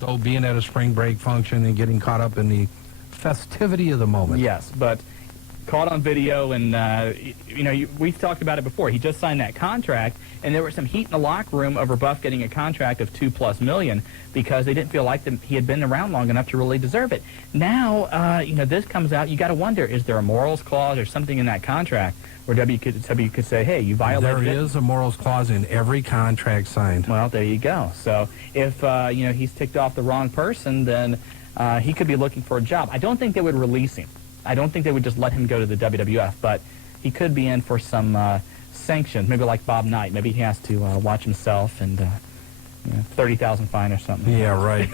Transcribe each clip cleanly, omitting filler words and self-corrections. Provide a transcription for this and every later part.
So being at a spring break function and getting caught up in the festivity of the moment. Yes, but caught on video, and we've talked about it before. He just signed that contract, and there was some heat in the locker room over Buff getting a contract of $2+ million because they didn't feel like he had been around long enough to really deserve it. Now, this comes out. You got to wonder: is there a morals clause or something in that contract where WCW could say, "Hey, you violated it"? There is a morals clause in every contract signed. Well, there you go. So if he's ticked off the wrong person, then he could be looking for a job. I don't think they would release him. I don't think they would just let him go to the WWF, but he could be in for some sanctions, maybe like Bob Knight. Maybe he has to watch himself and $30,000 fine or something. Yeah, right.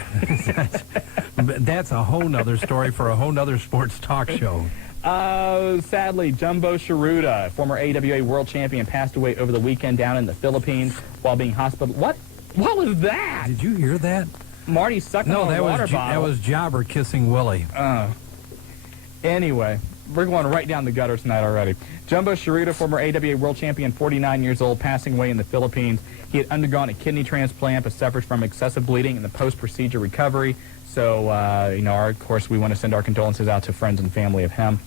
That's a whole nother story for a whole nother sports talk show. Sadly, Jumbo Sharuda, former AWA world champion, passed away over the weekend down in the Philippines while being hospitalized. What was that? Did you hear that? Marty sucking on a water bottle. That was Jobber kissing Willie. Anyway, we're going right down the gutter tonight already. Jumbo Sharuda, former AWA world champion, 49 years old, passing away in the Philippines. He had undergone a kidney transplant but suffered from excessive bleeding in the post-procedure recovery. So, of course, we want to send our condolences out to friends and family of him.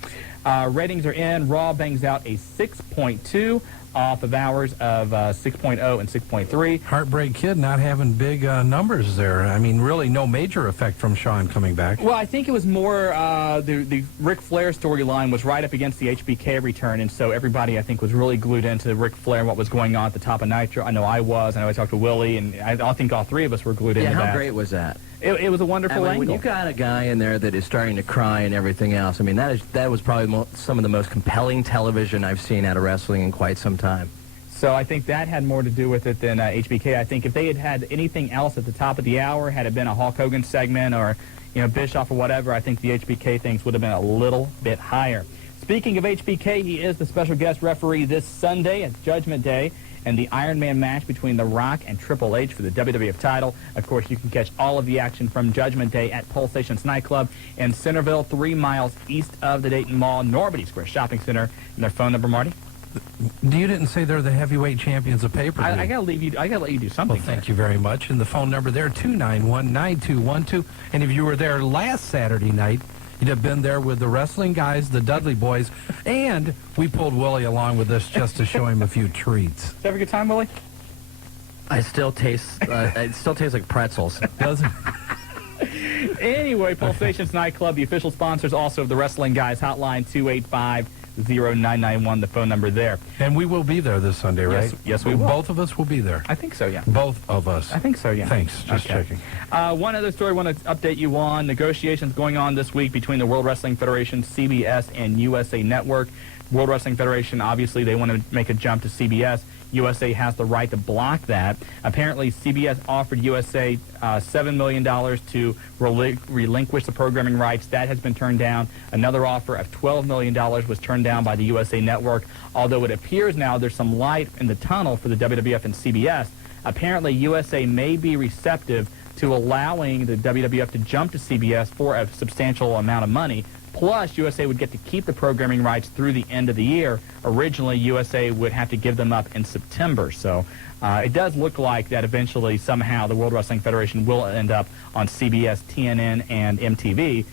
Ratings are in. Raw bangs out a 6.2 off of hours of 6.0 and 6.3. Heartbreak Kid not having big numbers there. I mean, really no major effect from Shawn coming back. Well, I think it was more the Ric Flair storyline was right up against the HBK return, and so everybody, I think, was really glued into Ric Flair and what was going on at the top of Nitro. I know I was. I know I talked to Willie, and I think all three of us were glued into that. Yeah, how great was that? It was a wonderful angle. When you got a guy in there that is starting to cry and everything else, I mean, that was probably some of the most compelling television I've seen out of wrestling in quite some time. So I think that had more to do with it than HBK. I think if they had anything else at the top of the hour, had it been a Hulk Hogan segment or Bischoff or whatever, I think the HBK things would have been a little bit higher. Speaking of HBK, he is the special guest referee this Sunday at Judgment Day and the Iron Man match between The Rock and Triple H for the WWF title. Of course, you can catch all of the action from Judgment Day at Pulsations Nightclub in Centerville, 3 miles east of the Dayton Mall, Normandy Square Shopping Center. And their phone number, Marty? You didn't say they're the heavyweight champions of pay-per-view. I gotta leave you. I gotta let you do something. Well, thank you very much. And the phone number there, 291-9212. And if you were there last Saturday night, you'd have been there with the wrestling guys, the Dudley boys, and we pulled Willie along with us just to show him a few treats. Did you have a good time, Willie? It still tastes like pretzels. Does it? Anyway, Pulsations Nightclub, the official sponsors also of the Wrestling Guys Hotline, 285-0991, the phone number there. And we will be there this Sunday, right? Yes, we will. Both of us will be there. I think so, yeah. Both of us. I think so, yeah. Thanks. Just checking. One other story I want to update you on. Negotiations going on this week between the World Wrestling Federation, CBS, and USA Network. World Wrestling Federation, obviously, they want to make a jump to CBS. USA has the right to block that. Apparently, CBS offered USA $7 million to relinquish the programming rights. That has been turned down. Another offer of $12 million was turned down by the USA Network, although it appears now there's some light in the tunnel for the WWF and CBS. Apparently, USA may be receptive to allowing the WWF to jump to CBS for a substantial amount of money. Plus, USA would get to keep the programming rights through the end of the year. Originally, USA would have to give them up in September. So it does look like that eventually, somehow, the World Wrestling Federation will end up on CBS, TNN, and MTV.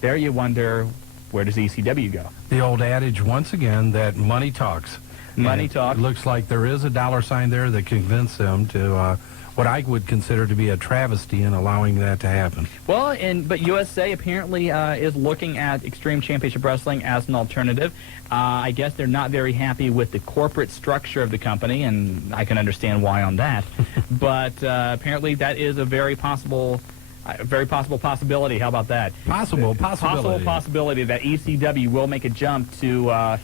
There you wonder, where does ECW go? The old adage, once again, that money talks. Money talks. It looks like there is a dollar sign there that convinced them to what I would consider to be a travesty in allowing that to happen. Well, but USA apparently is looking at Extreme Championship Wrestling as an alternative. I guess they're not very happy with the corporate structure of the company, and I can understand why on that. But apparently that is a very possible possibility. How about that? Possible possibility that ECW will make a jump to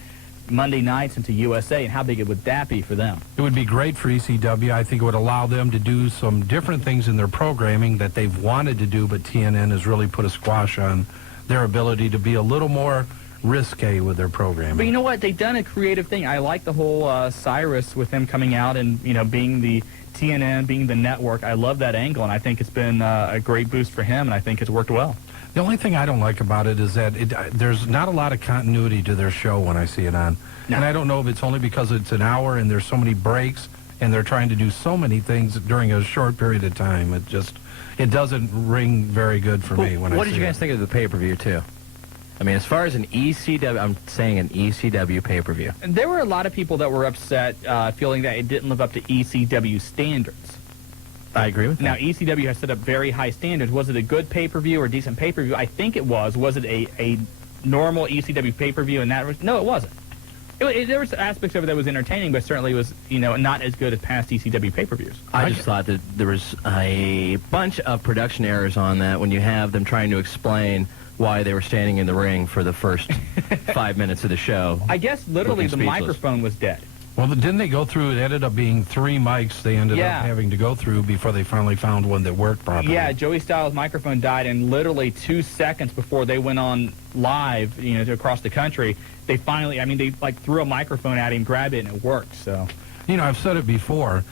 Monday nights into USA, and how big would that be for them? It would be great for ECW. I think it would allow them to do some different things in their programming that they've wanted to do, but TNN has really put a squash on their ability to be a little more risque with their programming. But you know what? They've done a creative thing. I like the whole Cyrus with him coming out and being the TNN, being the network. I love that angle, and I think it's been a great boost for him, and I think it's worked well. The only thing I don't like about it is that there's not a lot of continuity to their show when I see it on. No. And I don't know if it's only because it's an hour and there's so many breaks and they're trying to do so many things during a short period of time. It doesn't ring very good for me when I see it. What did you guys think of the pay-per-view, too? I mean, as far as an ECW, I'm saying an ECW pay-per-view. And there were a lot of people that were upset, feeling that it didn't live up to ECW standards. I agree with that. Now, ECW has set up very high standards. Was it a good pay-per-view or a decent pay-per-view? I think it was. Was it a normal ECW pay-per-view? And no, it wasn't. There was aspects of it that was entertaining, but certainly was, not as good as past ECW pay-per-views. I just thought that there was a bunch of production errors on that when you have them trying to explain why they were standing in the ring for the first 5 minutes of the show. I guess literally the speechless. microphone was dead. Well, didn't they go through, it ended up being 3 mics they ended up having to go through before they finally found one that worked properly. Yeah, Joey Styles' microphone died, and literally 2 seconds before they went on live, across the country, they finally, they threw a microphone at him, grabbed it, and it worked, so. I've said it before,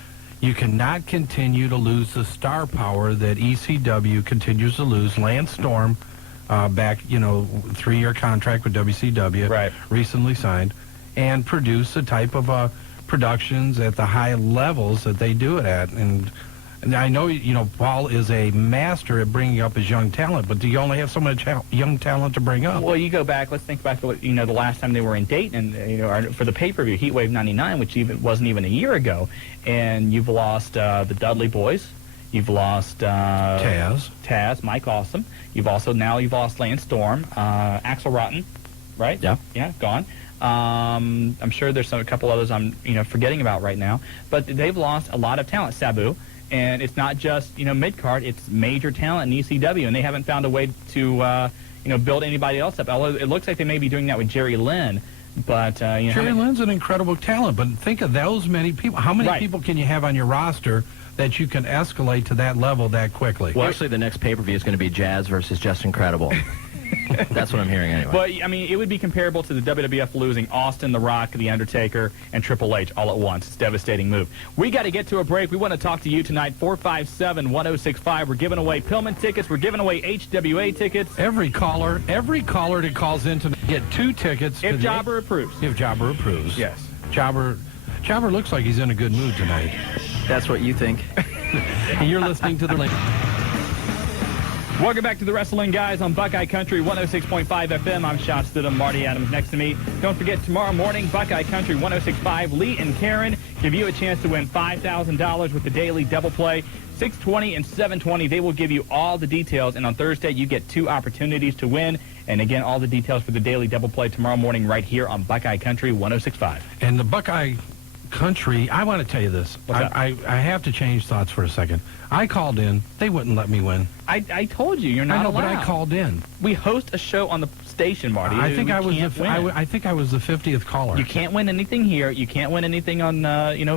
you cannot continue to lose the star power that ECW continues to lose. Lance Storm, back, 3-year contract with WCW, right, recently signed, and produce the type of productions at the high levels that they do it at. And I know, Paul is a master at bringing up his young talent, but do you only have so much young talent to bring up? Well, you go back, let's think back to, the last time they were in Dayton, and, for the pay-per-view, Heatwave 99, which wasn't even a year ago, and you've lost the Dudley Boys. You've lost Taz, Mike Awesome. You've lost Lance Storm, Axl Rotten, right? Yeah, gone. I'm sure there's a couple others I'm forgetting about right now, but they've lost a lot of talent. Sabu, and it's not just mid-card; it's major talent in ECW, and they haven't found a way to build anybody else up. Although it looks like they may be doing that with Jerry Lynn. But Jerry Lynn's an incredible talent, but think of those many people. How many people can you have on your roster that you can escalate to that level that quickly? Well, actually, the next pay-per-view is going to be Jazz versus Just Incredible. That's what I'm hearing anyway. But, it would be comparable to the WWF losing Austin, The Rock, The Undertaker, and Triple H all at once. It's a devastating move. We got to get to a break. We want to talk to you tonight, 457-1065. We're giving away Pillman tickets. We're giving away HWA tickets. Every caller that calls in to get 2 tickets. If Jobber approves. If Jobber approves. Yes. Jobber looks like he's in a good mood tonight. That's what you think. And you're listening to the link. Welcome back to the Wrestling Guys on Buckeye Country 106.5 FM. I'm Shawn Stidham, Marty Adams next to me. Don't forget, tomorrow morning, Buckeye Country 106.5, Lee and Karen give you a chance to win $5,000 with the daily double play. 620 and 720, they will give you all the details. And on Thursday, you get 2 opportunities to win. And again, all the details for the daily double play tomorrow morning right here on Buckeye Country 106.5. And the Buckeye Country, I want to tell you this. I have to change thoughts for a second. I called in. They wouldn't let me win. I told you, you're not allowed. But I called in. We host a show on the station, Marty. I think I was the 50th caller. You can't win anything here. You can't win anything on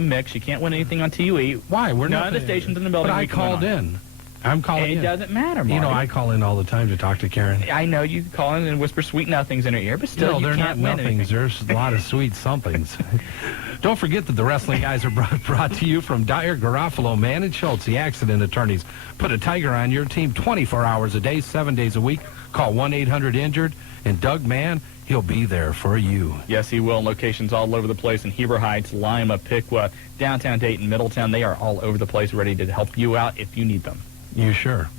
Mix. You can't win anything on TUE. Why? We're none of the stations in the building. But I called in. I'm calling in. It doesn't matter, Marty. I call in all the time to talk to Karen. I know you call in and whisper sweet nothings in her ear, but still, they're can't not win nothings. anything. There's a lot of sweet somethings. Don't forget that the Wrestling Guys are brought to you from Dyer, Garofalo, Mann, and Schultz, the accident attorneys. Put a tiger on your team 24 hours a day, 7 days a week. Call 1-800-INJURED, and Doug Mann, he'll be there for you. Yes, he will. Locations all over the place in Heber Heights, Lima, Piqua, downtown Dayton, Middletown. They are all over the place, ready to help you out if you need them. You sure?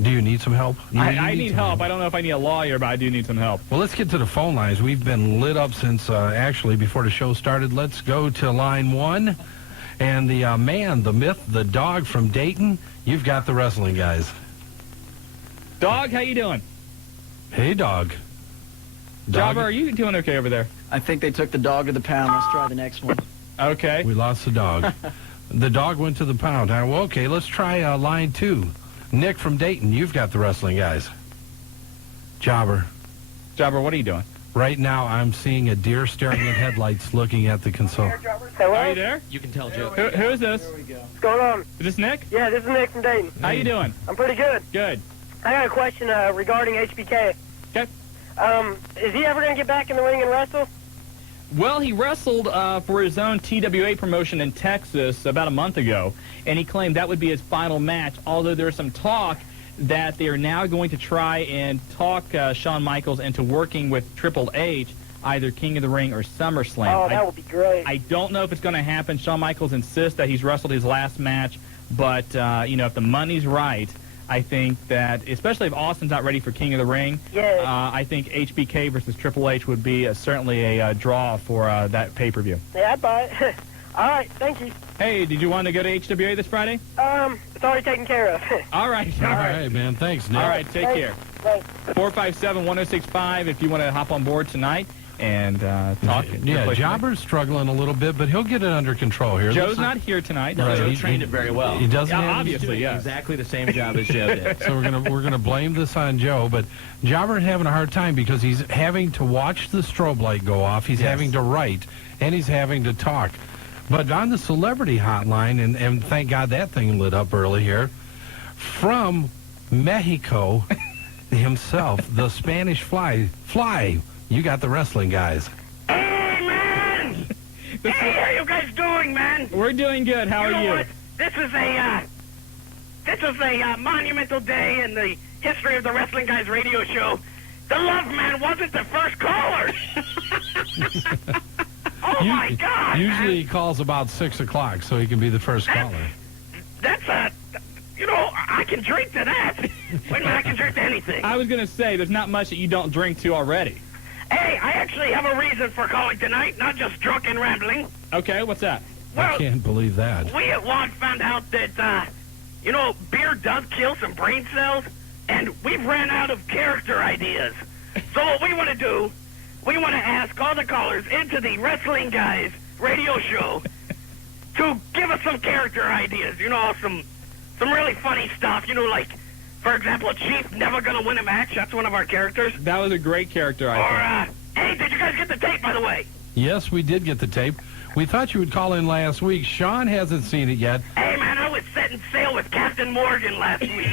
Do you need some help? I need help. I don't know if I need a lawyer, but I do need some help. Well, let's get to the phone lines. We've been lit up since, actually, before the show started. Let's go to line 1. And the man, the myth, the dog from Dayton, you've got the Wrestling Guys. Dog, how you doing? Hey, dog. Jobber, are you doing okay over there? I think they took the dog to the pound. Let's try the next one. Okay. We lost the dog. The dog went to the pound. Well, okay, let's try line 2. Nick from Dayton, you've got the Wrestling Guys. Jobber, what are you doing? right now I'm seeing a deer staring at headlights looking at the console. Hello? Are you there? You can tell Joe. Who is this? What's going on? Is this Nick? Yeah, this is Nick from Dayton. How you doing? I'm pretty good. Good. I got a question regarding HBK. Okay. Is he ever going to get back in the ring and wrestle? Well, he wrestled for his own TWA promotion in Texas about a month ago, and he claimed that would be his final match, although there's some talk that they are now going to try and talk Shawn Michaels into working with Triple H. either King of the Ring or SummerSlam. Oh, that would be great. I don't know if it's going to happen. Shawn Michaels insists that he's wrestled his last match, but, if the money's right, I think that, especially if Austin's not ready for King of the Ring, I think HBK versus Triple H would be certainly a draw for that pay-per-view. Yeah, I'd buy it. All right, thank you. Hey, did you want to go to HWA this Friday? It's already taken care of. All right. All right, man. Thanks, Nick. All right, take care. Thanks. 457-1065 if you want to hop on board tonight and talk. Yeah, Jobber's struggling a little bit, but he'll get it under control here. Joe's not here tonight. No, Right, Joe he- trained it very well. He doesn't Yeah, have obviously, Doing yeah. exactly the same job as Joe did. So we're gonna blame this on Joe, but Jobber's having a hard time because he's having to watch the strobe light go off. He's having to write, and he's having to talk. But on the celebrity hotline, and thank God that thing lit up early here, from Mexico himself, the Spanish Fly. Fly, you got the wrestling guys. Hey, man! Hey, how you guys doing, man? We're doing good. How You are know you? what? This is a monumental day in the history of the Wrestling Guys radio show. The Love Man wasn't the first caller. Oh, my God, Usually man. he calls about 6 o'clock so he can be the first caller. I can drink to that. Wait a minute, I can drink to anything. I was going to say, there's not much that you don't drink to already. Hey, I actually have a reason for calling tonight, not just drunken rambling. Okay, what's that? I Well, can't believe that. we at WAD found out that, beer does kill some brain cells, and we've ran out of character ideas. So what we want to do, we want to ask all the callers into the Wrestling Guys radio show to give us some character ideas, some really funny stuff, like, for example, a chief never going to win a match. That's one of our characters. That was a great character, I think. Hey, did you guys get the tape, by the way? Yes, we did get the tape. We thought you would call in last week. Shawn hasn't seen it yet. Hey, man, I was setting sail with Captain Morgan last week.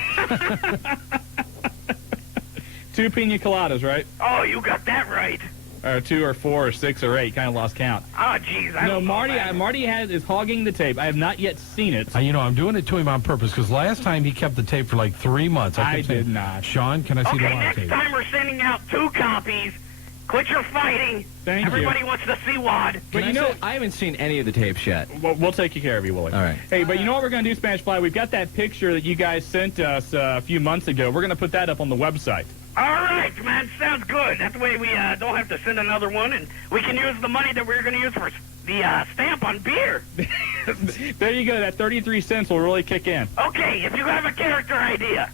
2 pina coladas, right? Oh, you got that right. Or 2 or 4 or 6 or 8. Kind of lost count. Oh, jeez. I No, don't know, Marty. man. Marty is hogging the tape. I have not yet seen it. I'm doing it to him on purpose because last time he kept the tape for like 3 months. I kept saying, did not. Shawn, can I see the Okay, live next tape? time we're sending out 2 copies. Quit your fighting. Thank you. Everybody wants to see WAD. But I haven't seen any of the tapes yet. We'll take care of you, Willie. All right. Hey, but you know what we're going to do, Spanish Fly? We've got that picture that you guys sent us a few months ago. We're going to put that up on the website. All right, man. Sounds good. That way we don't have to send another one, and we can use the money that we're going to use for the stamp on beer. There you go. That 33 cents will really kick in. Okay, if you have a character idea,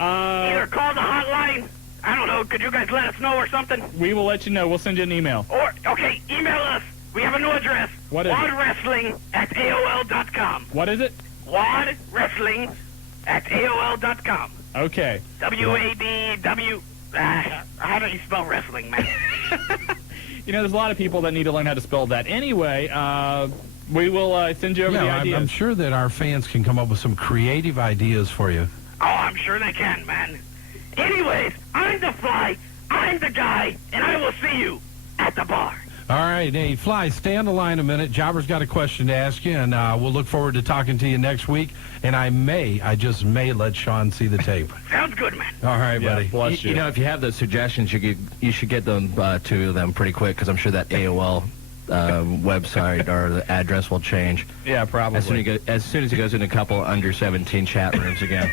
either call the hotline. I don't know. Could you guys let us know or something? We will let you know. We'll send you an email. Or, okay, email us. We have a new address. What is it? WADWrestling@AOL.com. What is it? WADWrestling@AOL.com. Okay. WADW. How do you spell wrestling, man? There's a lot of people that need to learn how to spell that. Anyway, we will send you over the ideas. I'm sure that our fans can come up with some creative ideas for you. Oh, I'm sure they can, man. Anyways, I'm the Fly, I'm the guy, and I will see you at the bar. All right, hey, Fly, stay on the line a minute. Jobber's got a question to ask you, and we'll look forward to talking to you next week. And I just may let Shawn see the tape. Sounds good, man. All right, Yeah, buddy. bless you. If you have those suggestions, you should get them to them pretty quick because I'm sure that AOL website or the address will change Yeah, probably. as soon as he goes in a couple under 17 chat rooms again.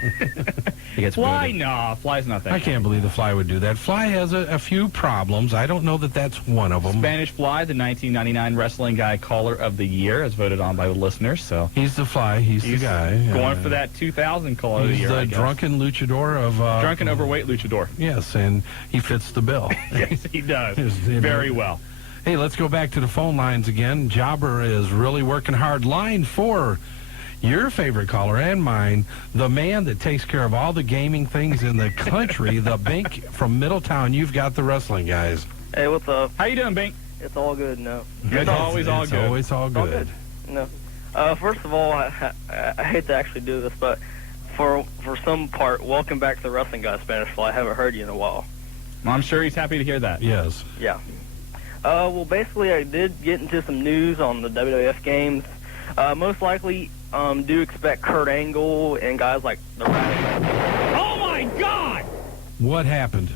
He gets Fly? booted. No, Fly's not that. I can't believe the Fly would do that. Fly has a few problems. I don't know that that's one of them. Spanish Fly, the 1999 Wrestling Guy Caller of the Year, as voted on by the listeners. So He's the Fly. He's the guy. going for that 2000 Caller of the He's Year. I the guess. drunken luchador of... Drunken overweight luchador. Yes, and he fits the bill. Yes, he does. You know. Very well. Hey, let's go back to the phone lines again. Jobber is really working hard. Line 4, your favorite caller and mine, the man that takes care of all the gaming things in the country, the Bink from Middletown. You've got the wrestling guys. Hey, what's up? How you doing, Bink? It's all good, no. It's always all It's good. always all good. No. First of all, I hate to actually do this, but for some part, welcome back to the Wrestling Guy, Spanish Fly. I haven't heard you in a while. Well, I'm sure he's happy to hear that. Yes. Yeah. Well, basically, I did get into some news on the WWF games. Most likely, do expect Kurt Angle and guys like the Radical. Oh, my God! What happened?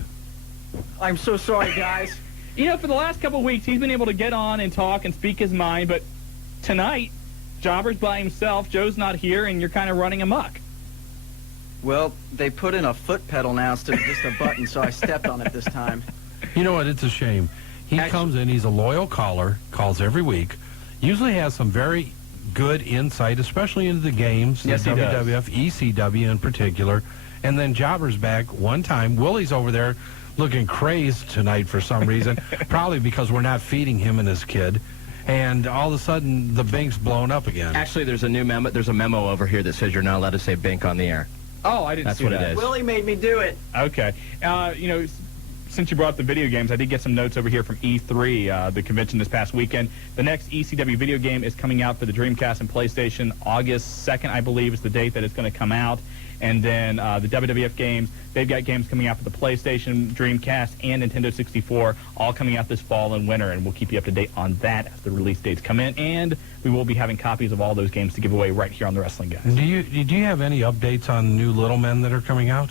I'm so sorry, guys. You know, for the last couple of weeks, he's been able to get on and talk and speak his mind, but tonight, Jobber's by himself, Joe's not here, and you're kind of running amok. Well, they put in a foot pedal now instead of just a button, so I stepped on it this time. You know what? It's a shame. He comes in, he's a loyal caller, calls every week, usually has some very good insight, especially into the games, Yes, the he does. WWF, ECW in particular. And then Jobber's back one time. Willie's over there looking crazed tonight for some reason, probably because we're not feeding him and his kid. And all of a sudden, the bink's blown up again. Actually, there's a new memo. There's a memo over here that says you're not allowed to say bink on the air. Oh, I didn't That's see what that. it is. Willie made me do it. Okay. You know, since you brought up the video games, I did get some notes over here from E3, the convention this past weekend. The next ECW video game is coming out for the Dreamcast and PlayStation. August 2nd, I believe, is the date that it's going to come out. And then the WWF games, they've got games coming out for the PlayStation, Dreamcast, and Nintendo 64, all coming out this fall and winter, and we'll keep you up to date on that as the release dates come in. And we will be having copies of all those games to give away right here on the Wrestling Guys. Do you have any updates on new Little Men that are coming out?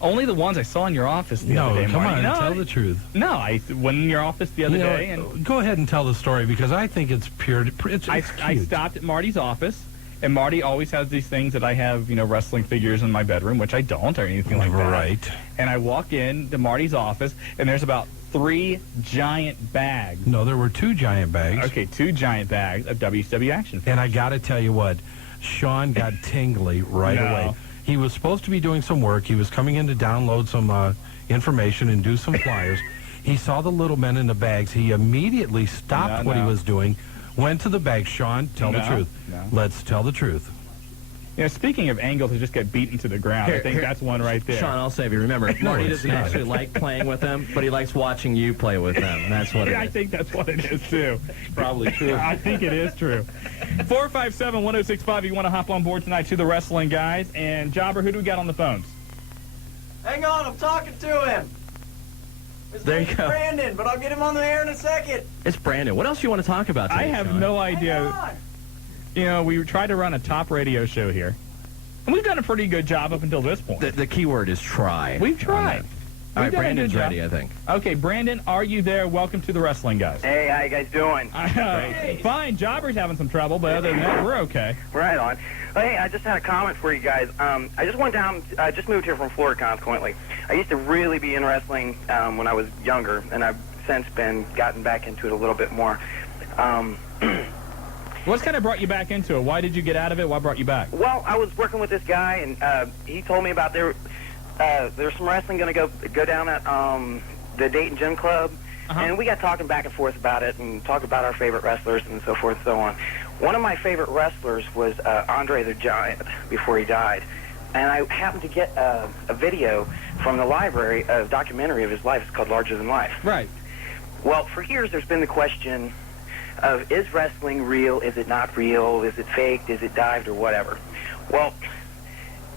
Only the ones I saw in your office the other day, come Marty. on, No, tell the truth. No, I went in your office the other day, and Go ahead and tell the story, because I think it's pure. It's I cute. stopped at Marty's office, and Marty always has these things that I have, you know, wrestling figures in my bedroom, which I don't, or anything like that. Right. And I walk in to Marty's office, and there's about 3 giant bags. No, there were 2 giant bags. Okay, 2 giant bags of WCW action figures. And I got to tell you what, Shawn got tingly right No. away. He was supposed to be doing some work. He was coming in to download some information and do some flyers. He saw the little men in the bags. He immediately stopped what he was doing, went to the bag. Shawn, tell the No, truth. no. Let's tell the truth. You know, speaking of angles that just get beaten to the ground, I think that's one right there. Shawn, I'll save you. Remember, Marty it's doesn't not. actually like playing with them, but he likes watching you play with them. That's what it I is. think that's what it is, too. Probably true. I think it is true. 457-1065, you want to hop on board tonight to the Wrestling Guys. And Jobber, who do we got on the phones? Hang on, I'm talking to him. His There you name's go. Brandon, but I'll get him on the air in a second. It's Brandon. What else do you want to talk about today, I have Shawn? no Hang idea. on. You know, we tried to run a top radio show here. And we've done a pretty good job up until this point. The key word is try. We've on tried. that. All right, We've done a Brandon's good job. ready, I think. Okay, Brandon, are you there? Welcome to the Wrestling Guys. Hey, how you guys doing? Fine, Jobber's having some trouble, but other than that, we're okay. Right on. Hey, I just had a comment for you guys. I just went down. I just moved here from Florida, consequently. I used to really be in wrestling when I was younger, and I've since gotten back into it a little bit more. What's kind of brought you back into it? Why did you get out of it? What brought you back? Well, I was working with this guy, and he told me about there's some wrestling going to go down at the Dayton Gym Club, and we got talking back and forth about it and talked about our favorite wrestlers and so forth and so on. One of my favorite wrestlers was Andre the Giant before he died, and I happened to get a video from the library, a documentary of his life. It's called Larger Than Life. Right. Well, for years there's been the question of, is wrestling real? Is it not real? Is it faked? Is it dived or whatever? Well,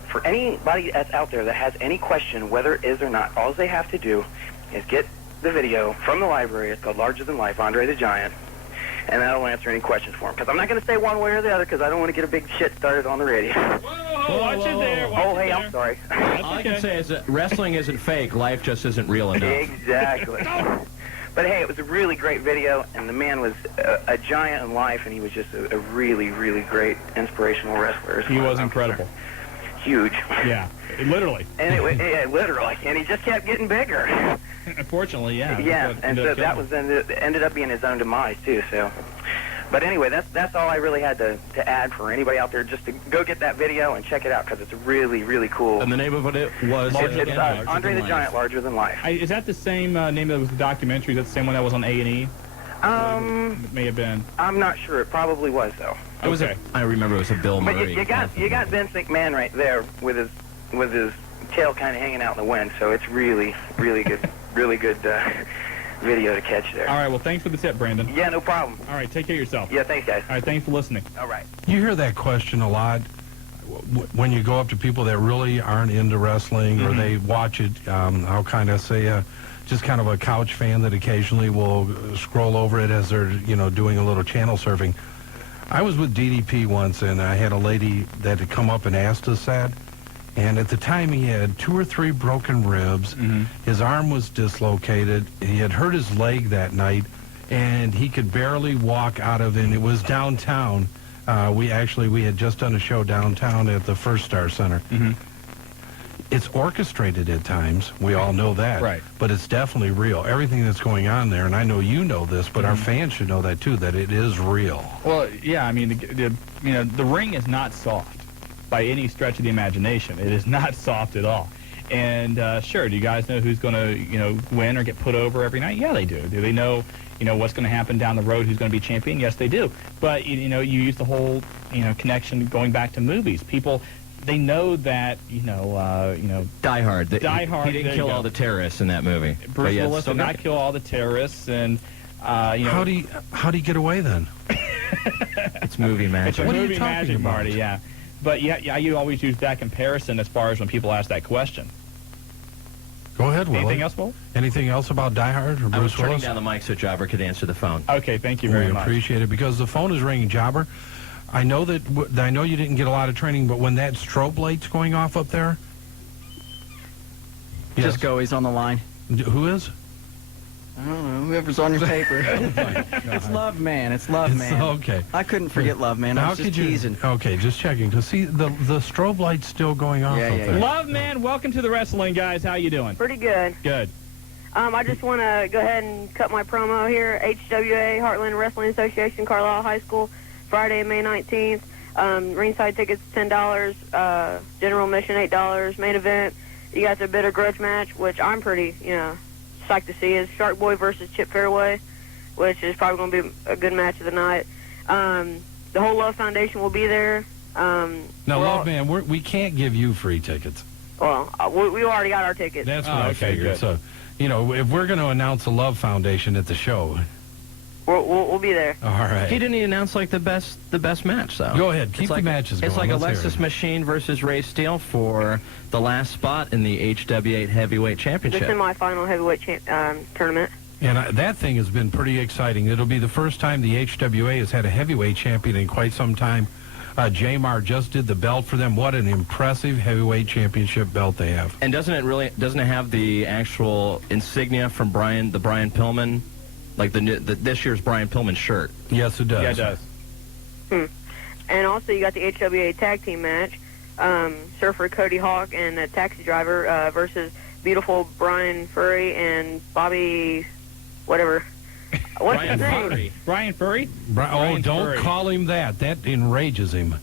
for anybody that's out there that has any question whether it is or not, all they have to do is get the video from the library. It's called Larger Than Life, Andre the Giant, and that'll answer any questions for them. Because I'm not going to say one way or the other because I don't want to get a big shit started on the radio. Whoa, watch it there. Oh, hey, I'm sorry. All I can say is that wrestling isn't fake. Life just isn't real enough. Exactly. But hey, it was a really great video, and the man was a giant in life, and he was just a really, really great inspirational wrestler. as He far as was I'm incredible. concerned. Huge. Yeah, literally. And yeah, literally, and he just kept getting bigger. Unfortunately, yeah. Yeah, and so that was ended up being his own demise too. So, but anyway, that's all I really had to add for anybody out there. Just to go get that video and check it out because it's really, really cool. And the name of it was It's Andre the Giant, Larger Than Life. Is that the same name that was the documentary? Is that the same one that was on A&E? It may have been. I'm not sure. It probably was though. It was Okay. I remember it was a Bill But Murray. you got Vince McMahon right there with his tail kind of hanging out in the wind. So it's really, really good, really good video to catch there. All right, well, thanks for the tip, Brandon. Yeah, no problem. All right, take care of yourself. Yeah, thanks, guys. All right, thanks for listening. All right. You hear that question a lot when you go up to people that really aren't into wrestling or they watch it. I'll kind of say just kind of a couch fan that occasionally will scroll over it as they're, doing a little channel surfing. I was with DDP once, and I had a lady that had come up and asked us that, And at the time, he had 2 or 3 broken ribs. His arm was dislocated. He had hurt his leg that night, and he could barely walk out of it. And it was downtown. We had just done a show downtown at the First Star Center. It's orchestrated at times. We all know that. Right. But it's definitely real. Everything that's going on there, and I know you know this, but our fans should know that too, that it is real. Well, yeah, I mean, the ring is not soft by any stretch of the imagination. It is not soft at all. And sure, do you guys know who's going to, win or get put over every night? Yeah, they do. Do they know, what's going to happen down the road? Who's going to be champion? Yes, they do. But you use the whole, connection going back to movies. People, they know that, Die Hard. Die Hard. He didn't kill all the terrorists in that movie. Bruce Willis did not kill all the terrorists, and How do you get away then? It's movie magic. It's What are you movie talking magic, about? Marty. Yeah, but yeah, you always use that comparison as far as when people ask that question. Go ahead, Willie. Anything else, Will? Anything else about Die Hard or I was Bruce turning Willis? down the mic so Jobber could answer the phone. Okay, thank you We very much. appreciate it because the phone is ringing, Jobber. I know that. I know you didn't get a lot of training, but when that strobe light's going off up there, Just go. He's on the line. Who is? I don't know. Whoever's on your paper. It's Love Man. It's Love Man. Okay. I couldn't forget Love Man. I was just teasing. Okay, just checking. Because see, the strobe light's still going off Yeah, up yeah, there. yeah. Love, man, welcome to the wrestling, guys. How you doing? Pretty good. Good. I just want to go ahead and cut my promo here. HWA, Heartland Wrestling Association, Carlisle High School, Friday, May 19th. Ringside tickets, $10. General admission, $8. Main event, you got the bitter grudge match, which I'm pretty, psyched to see, is Shark Boy versus Chip Fairway, which is probably going to be a good match of the night. The whole Love Foundation will be there. Now, Love Man, we can't give you free tickets. Well, we already got our tickets. That's what Oh, I okay, figured. good. So, if we're going to announce the Love Foundation at the show, We'll be there. all right. He didn't announce the best match though. Go ahead, keep It's the like, matches It's going. like Let's hear Alexis it. Machine versus Ray Steele for the last spot in the HW8 Heavyweight The Championship. semifinal heavyweight tournament. And that thing has been pretty exciting. It'll be the first time the HWA has had a heavyweight champion in quite some time. Jamar just did the belt for them. What an impressive heavyweight championship belt they have. And doesn't it have the actual insignia from the Brian Pillman, like this year's Brian Pillman shirt? Yes, it does. Yeah, it does. And also, you got the HWA tag team match. Surfer Cody Hawk and the taxi driver versus beautiful Brian Furry and Bobby, whatever. What's Brian his name? Furry. Brian Furry? Don't Furry. call him that. That enrages him.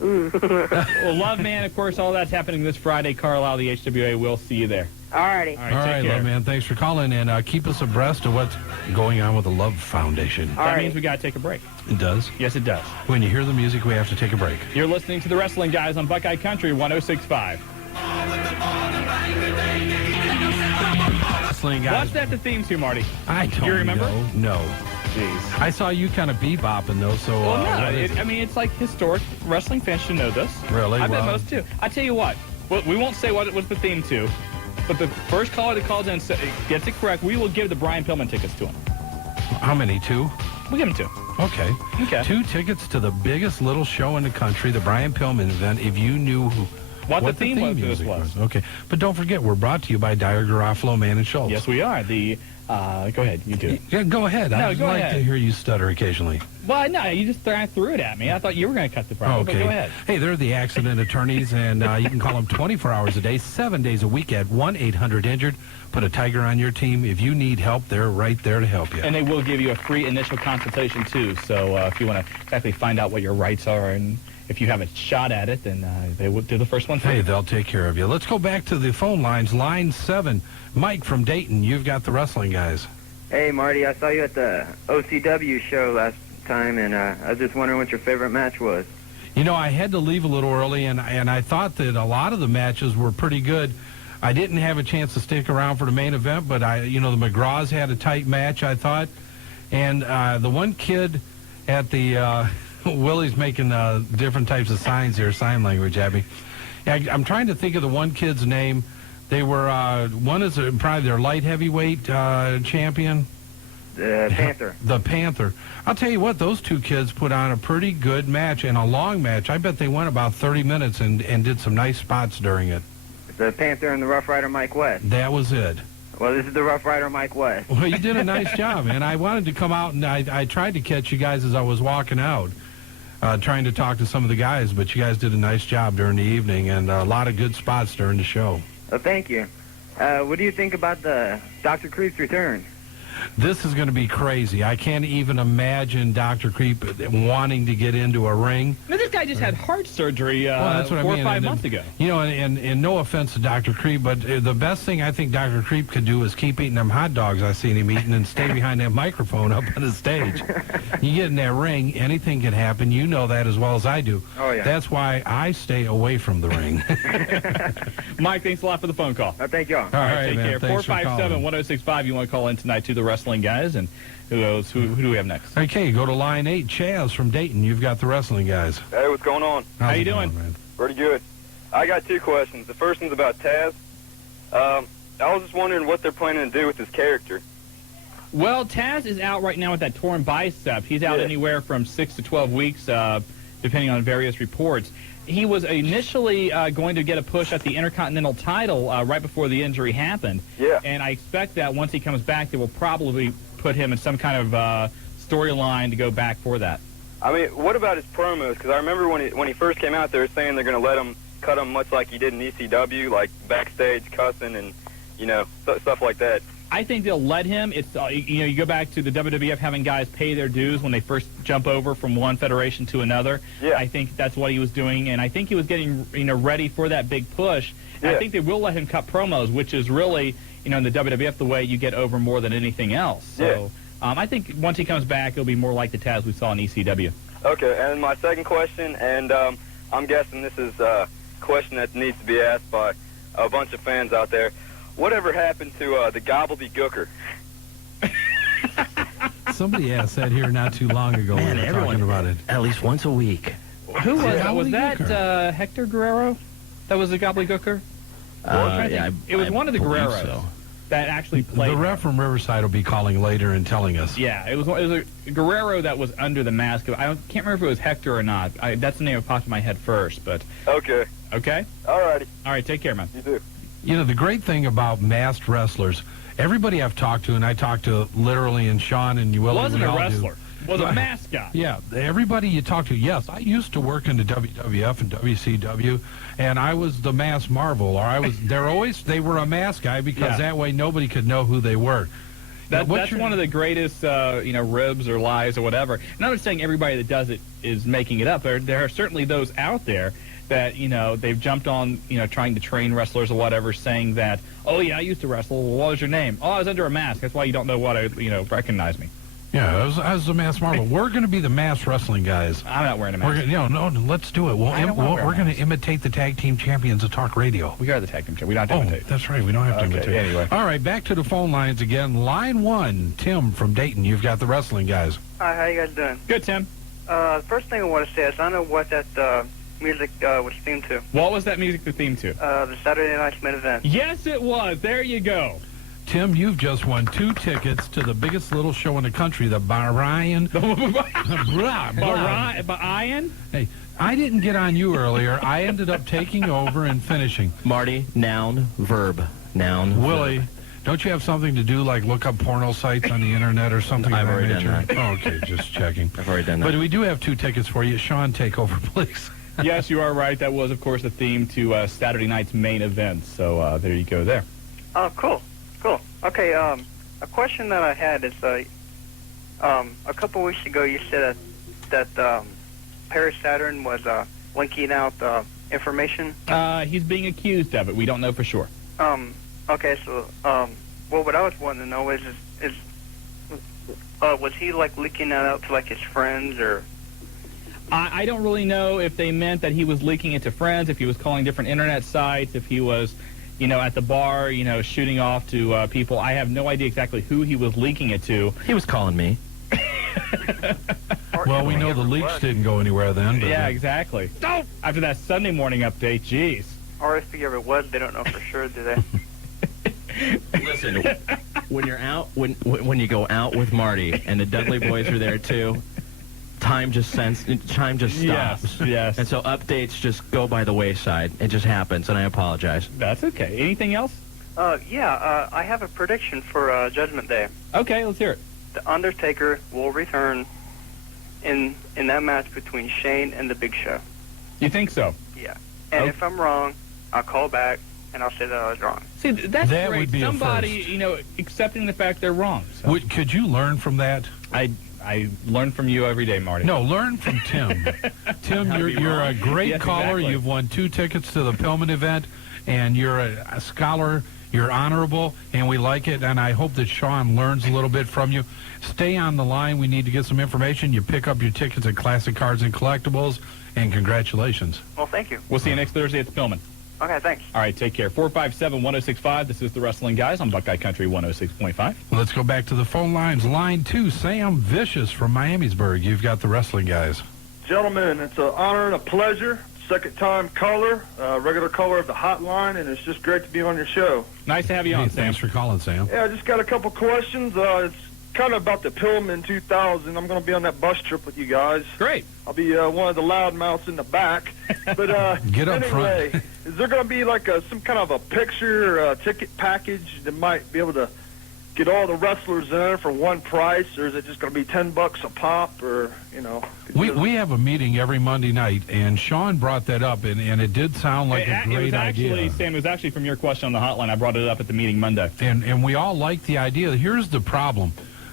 Well, Love, man, of course, all that's happening this Friday. Carlisle, the HWA. We'll see you there. Alrighty. All right, All right, take care. Love Man, thanks for calling, and keep us abreast of what's going on with the Love Foundation. All That right. means we got to take a break. It does. Yes, it does. When you hear the music, we have to take a break. You're listening to the Wrestling Guys on Buckeye Country 106.5. Wrestling guys. What's that the theme to, Marty? I don't You remember? know. No. Jeez. I saw you kind of bebopping, though, so... Well, no, what is it? it's like historic. Wrestling fans should know this. Really? I bet Well- most do. I tell you what, we won't say what it was the theme to, but the first caller that calls in and gets it correct, we will give the Brian Pillman tickets to him. How many, 2? We'll give him 2. Okay. Okay. 2 tickets to the biggest little show in the country, the Brian Pillman event, if you knew What the theme was for this music was. Okay. But don't forget, we're brought to you by Dyer, Garofalo, Mann, and Schultz. Yes, we are. Go ahead, you do it. Yeah, go ahead. No, I'd go like ahead. to hear you stutter occasionally. Well, no, you just threw it at me. I thought you were going to cut the promo, but Okay. go ahead. Hey, they're the accident attorneys, and you can call them 24 hours a day, 7 days a week at 1-800-INJURED. Put a tiger on your team. If you need help, they're right there to help you. And they will give you a free initial consultation, too. So if you want to exactly find out what your rights are and if you have a shot at it, then they will do the first one for Hey, you. they'll take care of you. Let's go back to the phone lines. Line 7, Mike from Dayton. You've got the wrestling guys. Hey, Marty, I saw you at the OCW show last time, and I was just wondering what your favorite match was. You know, I had to leave a little early, and I thought that a lot of the matches were pretty good. I didn't have a chance to stick around for the main event, but the McGraws had a tight match, I thought. And the one kid at the Willie's making different types of signs here, sign language, Abby. I'm trying to think of the one kid's name. They were one is probably their light heavyweight champion. The Panther. The Panther. I'll tell you what, those two kids put on a pretty good match and a long match. I bet they went about 30 minutes and did some nice spots during it. The Panther and the Rough Rider Mike West. That was it. Well, this is the Rough Rider Mike West. Well, you did a nice job, man. I wanted to come out, and I tried to catch you guys as I was walking out, trying to talk to some of the guys, but you guys did a nice job during the evening, and a lot of good spots during the show. Well, thank you. What do you think about the Dr. Creep's return? This is going to be crazy. I can't even imagine Dr. Creep wanting to get into a ring. Now, this guy just had heart surgery Well, that's what 4 I mean. or 5 And- months ago. You know, and no offense to Dr. Creep, but the best thing I think Dr. Creep could do is keep eating them hot dogs I seen him eating and stay behind that microphone up on the stage. You get in that ring, anything can happen. You know that as well as I do. Oh, yeah. That's why I stay away from the ring. Mike, thanks a lot for the phone call. Thank y'all. All right, Take man. care. Thanks for calling. 457-1065. You want to call in tonight to the wrestling guys, and who knows? Who do we have next? Okay, go to line 8. Chaz from Dayton. You've got the wrestling guys. Hey, what's going on? How How's you it going, doing? man? Pretty good. I got 2 questions. The first one's about Taz. I was just wondering what they're planning to do with his character. Well, Taz is out right now with that torn bicep. He's out Yeah. anywhere from 6 to 12 weeks, depending on various reports. He was initially going to get a push at the Intercontinental title right before the injury happened. Yeah. And I expect that once he comes back, they will probably put him in some kind of storyline to go back for that. I mean, what about his promos? Because I remember when he first came out, they were saying they're going to let him cut him much like he did in ECW, like backstage cussing and, you know, stuff like that. I think they'll let him. It's you go back to the WWF having guys pay their dues when they first jump over from one federation to another. Yeah. I think that's what he was doing, and I think he was getting ready for that big push. And I Yeah. think they will let him cut promos, which is really in the WWF the way you get over more than anything else. So I think once he comes back, it'll be more like the Taz we saw in ECW. Okay, and my second question, and I'm guessing this is a question that needs to be asked by a bunch of fans out there. Whatever happened to the gobbledygooker? Somebody asked that here not too long ago. Man, we were everyone talking about it. at least once a week. Who was that? Was Gobbledygooker. that Hector Guerrero? That was the gobbledygooker? It was one of the believe Guerreros so. that actually played. The ref from Riverside will be calling later and telling us. Yeah, it was a Guerrero that was under the mask. I can't remember if it was Hector or not. That's the name that popped in my head first, but Okay. okay. Alrighty. All right, take care, man. You too. You know, the great thing about masked wrestlers, everybody I've talked to, and I talked to literally and Shawn and Willie. Wasn't we a all do. wrestler. Was a Right. mask guy. Yeah, everybody you talk to, yes, I used to work in the WWF and WCW, and I was the masked Marvel, or they were a mask guy because Yeah. that way nobody could know who they were. That's one of the greatest, ribs or lies or whatever. And I'm not saying everybody that does it is making it up. There are certainly those out there that, they've jumped on, trying to train wrestlers or whatever, saying that, oh, yeah, I used to wrestle. Well, what was your name? Oh, I was under a mask. That's why you don't know what recognize me. Yeah, I was the masked Marvel. We're going to be the masked wrestling guys. I'm not wearing a We're mask. no, let's do it. I don't wanna wear a We're going mask. to imitate the tag team champions of talk radio. We are the tag team champ. We don't have to Oh, imitate. that's right. We don't have to Okay, imitate. anyway. All right, back to the phone lines again. Line 1, Tim from Dayton. You've got the wrestling guys. Hi, how you guys doing? Good, Tim. The first thing I want to say is I don't know what that music was themed to. What was that music the theme to? The Saturday Night's main event. Yes, it was. There you go. Tim, you've just won 2 tickets to the biggest little show in the country, the Brian. Ian? Hey, I didn't get on you earlier. I ended up taking over and finishing. Marty, noun, verb. Noun, Willie, verb. don't you have something to do, like look up porno sites on the internet or something? I've of already done nature? that. Oh, okay, just checking. I've already done that. But we do have 2 tickets for you. Shawn, take over, please. Yes, you are right. That was, of course, the theme to Saturday night's main event. So there you go there. Oh, cool. Okay, a question that I had is, a couple weeks ago you said that Paris Saturn was linking out information. He's being accused of it. We don't know for sure. Okay, so, well, what I was wanting to know is was he, like, leaking that out to, like, his friends, or... I don't really know if they meant that he was leaking it to friends, if he was calling different internet sites, if he was, at the bar, shooting off to people. I have no idea exactly who he was leaking it to. He was calling me. Well, we know the leaks didn't go anywhere then. But Yeah, exactly. After that Sunday morning update, jeez. Or if he ever was, they don't know for sure, do they? Listen, when you're out, when you go out with Marty and the Dudley boys are there too, time just stops. Yes. And so updates just go by the wayside. It just happens, and I apologize. That's okay. Anything else? I have a prediction for Judgment Day. Okay, let's hear it. The Undertaker will return in that match between Shane and the Big Show. You think so? Yeah. And if I'm wrong, I'll call back and I'll say that I was wrong. See, that's That great. would be a Somebody, first. accepting the fact they're wrong. So. Could you learn from that? I learn from you every day, Marty. No, learn from Tim. Tim, you're a great Yes, caller. exactly. You've won 2 tickets to the Pillman event, and you're a scholar. You're honorable, and we like it, and I hope that Shawn learns a little bit from you. Stay on the line. We need to get some information. You pick up your tickets at Classic Cards and Collectibles, and congratulations. Well, thank you. We'll see you next Thursday at the Pillman. Okay, thanks. All right, take care. 457-1065. This is the Wrestling Guys on Buckeye Country 106.5. Let's go back to the phone lines. Line 2, Sam Vicious from Miamisburg. You've got the Wrestling Guys. Gentlemen, it's an honor and a pleasure. Second-time caller, regular caller of the hotline, and it's just great to be on your show. Nice to have you on, Sam. Thanks for calling, Sam. Yeah, I just got a couple questions. It's kind of about the Pillman 2000. I'm going to be on that bus trip with you guys. Great. I'll be one of the loudmouths in the back. But Get up anyway, front. is there going to be like some kind of a picture ticket package that might be able to get all the wrestlers in for one price, or is it just going to be $10 a pop, or We have a meeting every Monday night, and Shawn brought that up, and it did sound like a great idea. Sam, it was actually from your question on the hotline. I brought it up at the meeting Monday. And we all like the idea. Here's the problem.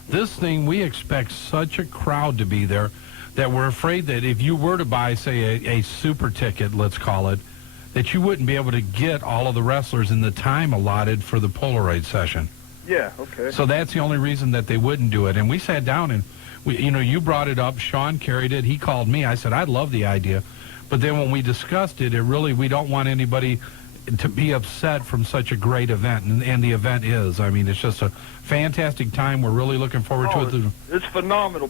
This thing, we expect such a crowd to be there that we're afraid that if you were to buy, say, a super ticket, let's call it, that you wouldn't be able to get all of the wrestlers in the time allotted for the Polaroid session. Yeah, okay. So that's the only reason that they wouldn't do it. And we sat down and, you brought it up. Shawn carried it. He called me. I said, I love the idea. But then when we discussed it, we don't want anybody to be upset from such a great event. And the event is. I mean, it's just a fantastic time. We're really looking forward to it. It's phenomenal.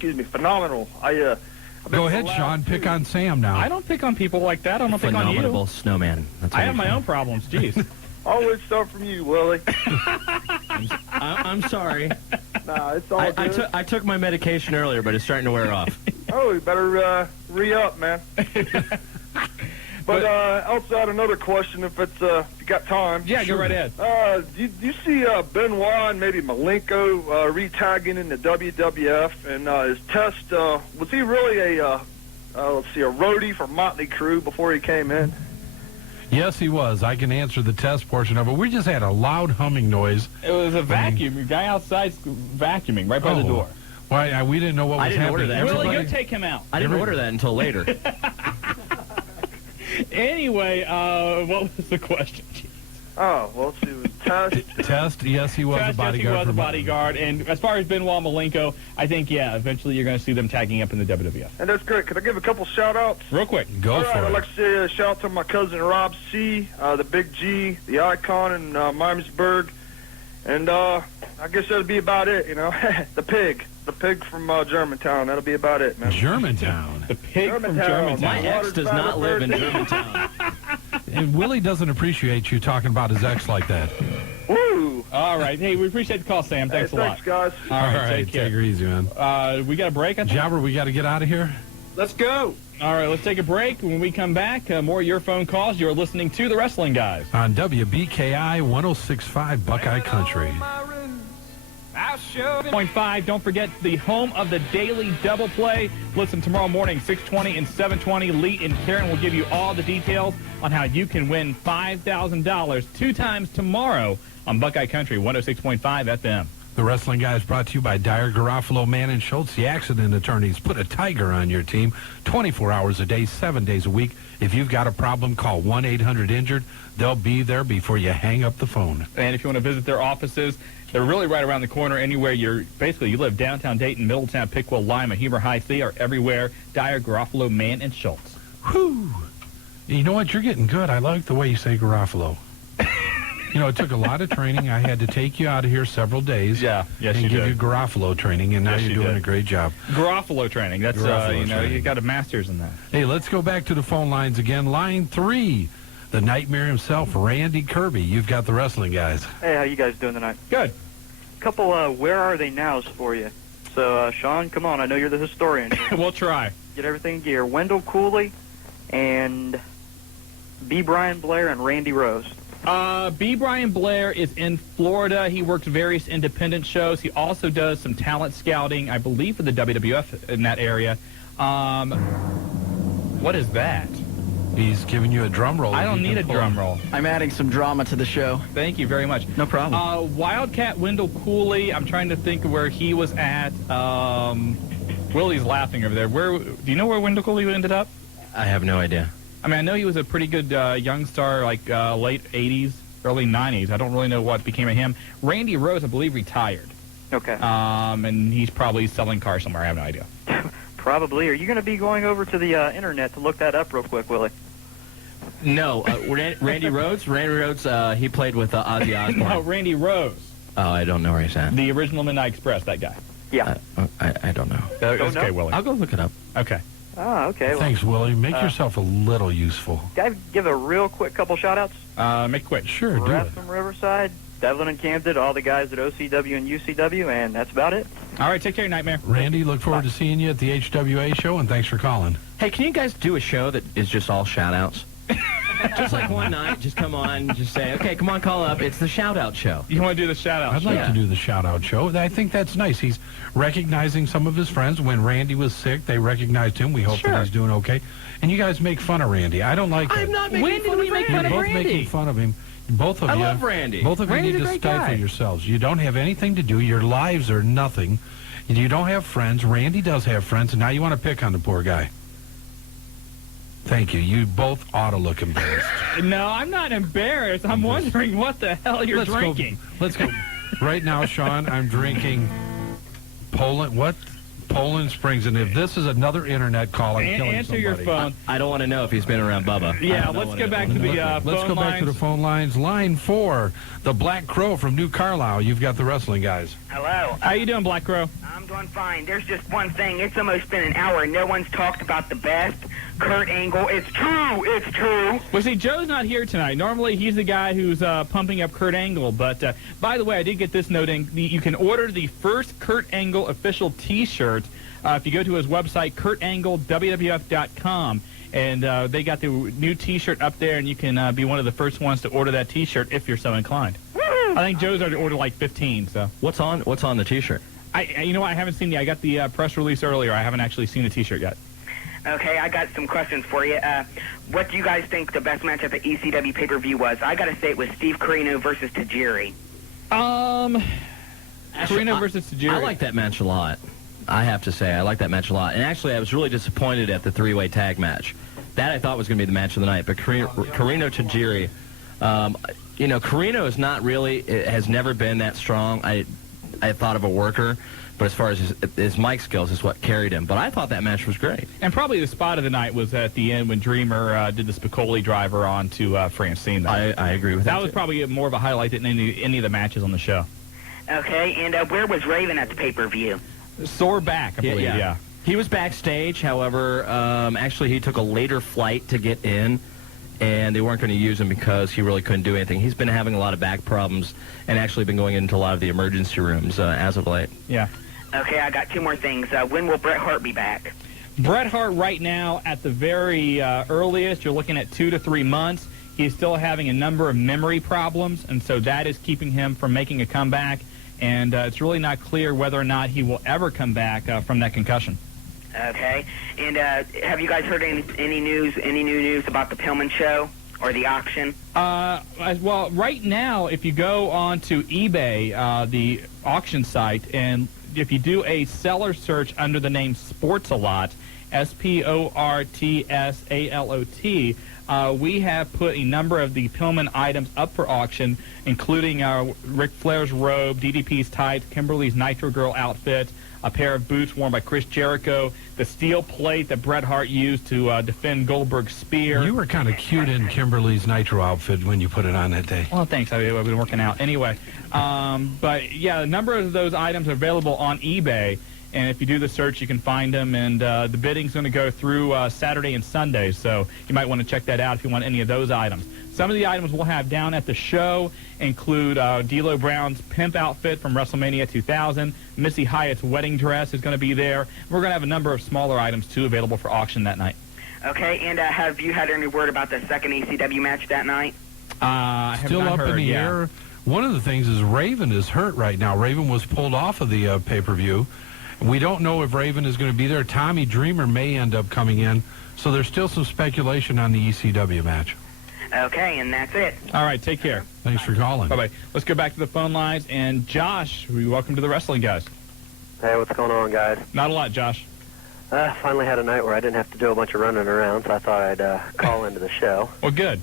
Phenomenal. Go ahead, Shawn. Pick on Sam now. I don't pick on people like that. I don't pick on you. Phenomenal snowman. That's I have my own problems. Jeez. Always start from you, Willie. I'm sorry. Nah, it's all good. I took my medication earlier, but it's starting to wear off. Oh, you better re-up, man. But also, I had another question, if you got time. Yeah, go right ahead. Do you see Benoit and maybe Malenko re-tagging in the WWF? And his Test, was he really a roadie for Motley Crue before he came in? Yes, he was. I can answer the test portion of it. We just had a loud humming noise. It was a vacuum. A guy outside vacuuming right by the door. Why? We didn't know what was happening. Order that. Willie, go take him out. I didn't order that until later. Anyway, what was the question? Oh, well, let's see. It was Test. Test, yes, he was a bodyguard. Yes, he was a bodyguard. And as far as Benoit Malenko, I think, eventually you're going to see them tagging up in the WWF. And that's great. Could I give a couple shout-outs? Real quick. Go for it. I'd like to say a shout-out to my cousin Rob C., the Big G, the Icon in Miamisburg. And I guess that'll be about it, The pig from Germantown. That'll be about it, man. Germantown. The pig from Germantown. My ex does not live in Germantown. And Willie doesn't appreciate you talking about his ex like that. Woo! All right. Hey, we appreciate the call, Sam. Thanks a lot. Thanks, guys. All right, take care. Take her easy, man. We got a break, I think? Jobber, we got to get out of here. Let's go. All right, let's take a break. When we come back, more of your phone calls. You're listening to The Wrestling Guys. On WBKI 106.5 Buckeye Country. 0.5. Don't forget the home of the daily double play. Listen tomorrow morning, 6:20 and 7:20. Lee and Karen will give you all the details on how you can win $5,000 2 times tomorrow on Buckeye Country 106.5 FM. The Wrestling Guys brought to you by Dyer, Garofalo, Mann, and Schultz, the accident attorneys. Put a tiger on your team 24 hours a day, 7 days a week. If you've got a problem, call 1-800-INJURED. They'll be there before you hang up the phone. And if you want to visit their offices, they're really right around the corner. Anywhere you live, downtown Dayton, Middletown, Pickwill, Lima, Heber High-C are everywhere. Dyer, Garofalo, Mann, and Schultz. Whew. You know what? You're getting good. I like the way you say Garofalo. It took a lot of training. I had to take you out of here several days. Yes, and you give did. you Garofalo training, and now Yes, you're you doing did. a great job. Garofalo training. That's, Garofalo training. you got a master's in that. Hey, let's go back to the phone lines again. Line 3, the Nightmare himself, Randy Kirby. You've got the wrestling guys. Hey, how you guys doing tonight? Good. Couple where are they nows for you. So, Shawn, come on. I know you're the historian. We'll try. Get everything in gear. Wendell Cooley and B. Brian Blair and Randy Rose. B. Brian Blair is in Florida. He works various independent shows. He also does some talent scouting, I believe, for the WWF in that area. What is that? He's giving you a drum roll. I don't need a drum roll. I'm adding some drama to the show. Thank you very much. No problem. Wildcat Wendell Cooley, I'm trying to think where he was at. Willie's laughing over there. Do you know where Wendell Cooley ended up? I have no idea. I mean, I know he was a pretty good young star, like late 80s, early 90s. I don't really know what became of him. Randy Rose, I believe, retired. Okay. And he's probably selling cars somewhere. I have no idea. Probably. Are you going to be going over to the internet to look that up real quick, Willie? No, Randy Rhodes? Randy Rhodes, he played with Ozzy Osbourne. No, Randy Rose. Oh, I don't know where he's at. The original Midnight Express, that guy. Yeah. I don't know. That's okay, Willie. I'll go look it up. Okay. Oh, okay. Well, Thanks, Willie. Make yourself a little useful. can I give a real quick couple shout-outs? Make it quick. Sure, do Ref it. from Riverside, Devlin and Camden, all the guys at OCW and UCW, and that's about it. All right, take care, Nightmare. Randy, look forward to seeing you at the HWA show, and thanks for calling. Hey, can you guys do a show that is just all shout-outs? Just like one night, just come on, just say, okay, come on, call up. It's the shout-out show. You want to do the shout-out I'd like to do the shout-out show. I think that's nice. He's recognizing some of his friends. When Randy was sick, they recognized him. We hope that he's doing okay. And you guys make fun of Randy. I don't like it. I'm not making When fun did we of make Randy. fun of You're both Randy? making fun of him. Both of I you. love Randy. Both of Randy's you a need to great stifle guy. yourselves. You don't have anything to do. Your lives are nothing. You don't have friends. Randy does have friends, and now you want to pick on the poor guy. Thank you. You both ought to look embarrassed. No, I'm not embarrassed. I'm wondering what the hell you're drinking. Let's go. Right now, Shawn, I'm drinking Poland. What? Poland Springs. And if this is another internet call, I'm killing Answer somebody. your phone. I don't want to know if he's been around Bubba. Yeah, let's get back to the Let's phone go back to the lines. phone lines. Line 4, the Black Crow from New Carlisle. You've got the wrestling guys. Hello. How you doing, Black Crow? I'm doing fine. There's just one thing. It's almost been an hour and no one's talked about the best. Kurt Angle. It's true. It's true. Well, see, Joe's not here tonight. Normally, he's the guy who's pumping up Kurt Angle. But, by the way, I did get this note in. You can order the first Kurt Angle official T-shirt if you go to his website, KurtAngleWWF.com. And they got the new T-shirt up there, and you can be one of the first ones to order that T-shirt if you're so inclined. I think Joe's already ordered like 15. So What's on the T-shirt? you know what? I haven't seen I got the press release earlier. I haven't actually seen the T-shirt yet. Okay, I got some questions for you. What do you guys think the best match at the ECW pay-per-view was? I got to say it was Steve Corino versus Tajiri. Corino versus Tajiri. I like that match a lot. I have to say, I like that match a lot. And actually, I was really disappointed at the three-way tag match. That I thought was going to be the match of the night. But Corino Tajiri, Corino is not really, has never been that strong. I thought of a worker. But as far as his mic skills is what carried him. But I thought that match was great. And probably the spot of the night was at the end when Dreamer did the Spicoli driver onto Francine. I agree with that. That was probably more of a highlight than any of the matches on the show. Okay, and where was Raven at the pay-per-view? Sore back, I believe, yeah. He was backstage, however, actually he took a later flight to get in, and they weren't going to use him because he really couldn't do anything. He's been having a lot of back problems and actually been going into a lot of the emergency rooms as of late. Yeah. Okay, I got two more things. When will Bret Hart be back? Bret Hart right now, at the very earliest, you're looking at 2 to 3 months. He's still having a number of memory problems, and so that is keeping him from making a comeback. And it's really not clear whether or not he will ever come back from that concussion. Okay, and have you guys heard any new news about the Pillman show or the auction? Well, right now, if you go on to eBay, the auction site, and if you do a seller search under the name Sports-A-Lot, SPORTSALOT, we have put a number of the Pillman items up for auction, including Ric Flair's robe, DDP's tights, Kimberly's Nitro Girl outfit, a pair of boots worn by Chris Jericho, the steel plate that Bret Hart used to defend Goldberg's spear. You were kind of cute in Kimberly's Nitro outfit when you put it on that day. Well, thanks. I've been working out. Anyway, but, yeah, a number of those items are available on eBay. And if you do the search, you can find them. And the bidding's going to go through Saturday and Sunday, so you might want to check that out if you want any of those items. Some of the items we'll have down at the show include D'Lo Brown's pimp outfit from WrestleMania 2000. Missy Hyatt's wedding dress is going to be there. We're going to have a number of smaller items, too, available for auction that night. Okay, and have you had any word about the second ECW match that night? I have Still not up heard, in the yeah. air. One of the things is Raven is hurt right now. Raven was pulled off of the pay-per-view. We don't know if Raven is going to be there. Tommy Dreamer may end up coming in. So there's still some speculation on the ECW match. Okay, and that's it. All right, take care. Thanks for calling. Bye-bye. Let's go back to the phone lines. And Josh, welcome to the Wrestling Guys. Hey, what's going on, guys? Not a lot, Josh. Finally had a night where I didn't have to do a bunch of running around, so I thought I'd call into the show. Well, good.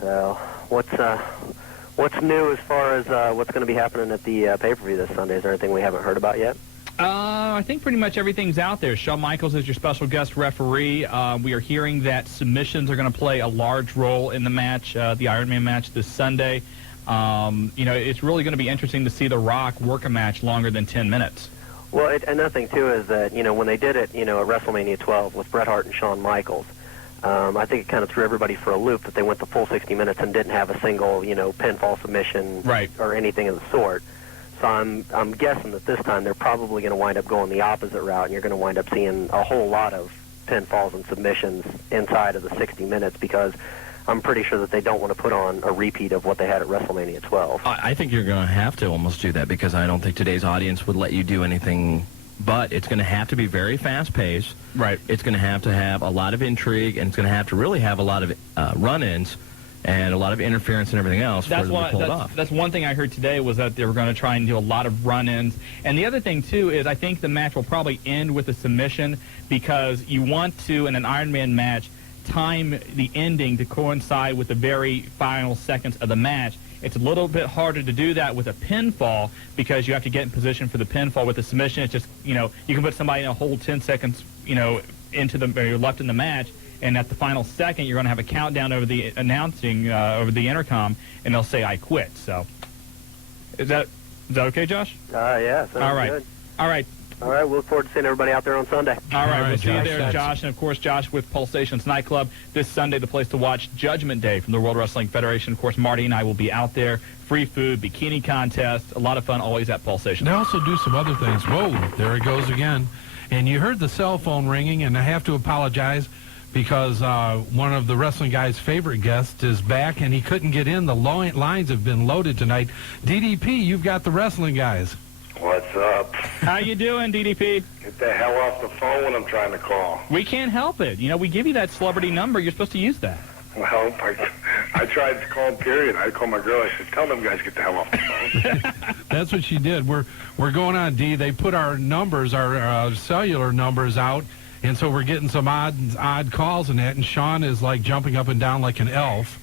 So, what's new as far as what's going to be happening at the pay-per-view this Sunday? Is there anything we haven't heard about yet? I think pretty much everything's out there. Shawn Michaels is your special guest referee. We are hearing that submissions are going to play a large role in the match, the Iron Man match this Sunday. It's really going to be interesting to see The Rock work a match longer than 10 minutes. Well, another thing, too, is that, when they did it, at WrestleMania 12 with Bret Hart and Shawn Michaels, I think it kind of threw everybody for a loop that they went the full 60 minutes and didn't have a single, pinfall submission or anything of the sort. So I'm guessing that this time they're probably going to wind up going the opposite route, and you're going to wind up seeing a whole lot of pinfalls and submissions inside of the 60 minutes because I'm pretty sure that they don't want to put on a repeat of what they had at WrestleMania 12. I think you're going to have to almost do that because I don't think today's audience would let you do anything, but it's going to have to be very fast-paced. Right. It's going to have a lot of intrigue, and it's going to have to really have a lot of run-ins and a lot of interference and everything else for them to pull it off. That's one thing I heard today was that they were going to try and do a lot of run-ins. And the other thing, too, is I think the match will probably end with a submission because you want to, in an Iron Man match, time the ending to coincide with the very final seconds of the match. It's a little bit harder to do that with a pinfall because you have to get in position for the pinfall. With the submission, it's just, you can put somebody in a whole 10 seconds, into you're left in the match, and at the final second, you're going to have a countdown over the announcing, over the intercom, and they'll say, I quit. So, is that okay, Josh? Yeah, sounds All right. good. All right. All right, we'll look forward to seeing everybody out there on Sunday. All right, we'll see you Josh. there, Josh. And, of course, Josh with Pulsations Nightclub. This Sunday, the place to watch, Judgment Day from the World Wrestling Federation. Of course, Marty and I will be out there. Free food, bikini contest, a lot of fun always at Pulsations. They also do some other things. Whoa, there it goes again. And you heard the cell phone ringing, and I have to apologize because one of the Wrestling Guy's favorite guests is back, and he couldn't get in. The lines have been loaded tonight. DDP, you've got the Wrestling Guys. What's up? How you doing, DDP? Get the hell off the phone when I'm trying to call. We can't help it. We give you that celebrity number. You're supposed to use that. Well, I tried to call, period. I called my girl. I said, tell them guys to get the hell off the phone. That's what she did. We're going on, D. They put our numbers, our cellular numbers out, and so we're getting some odd calls and that, and Shawn is like jumping up and down like an elf.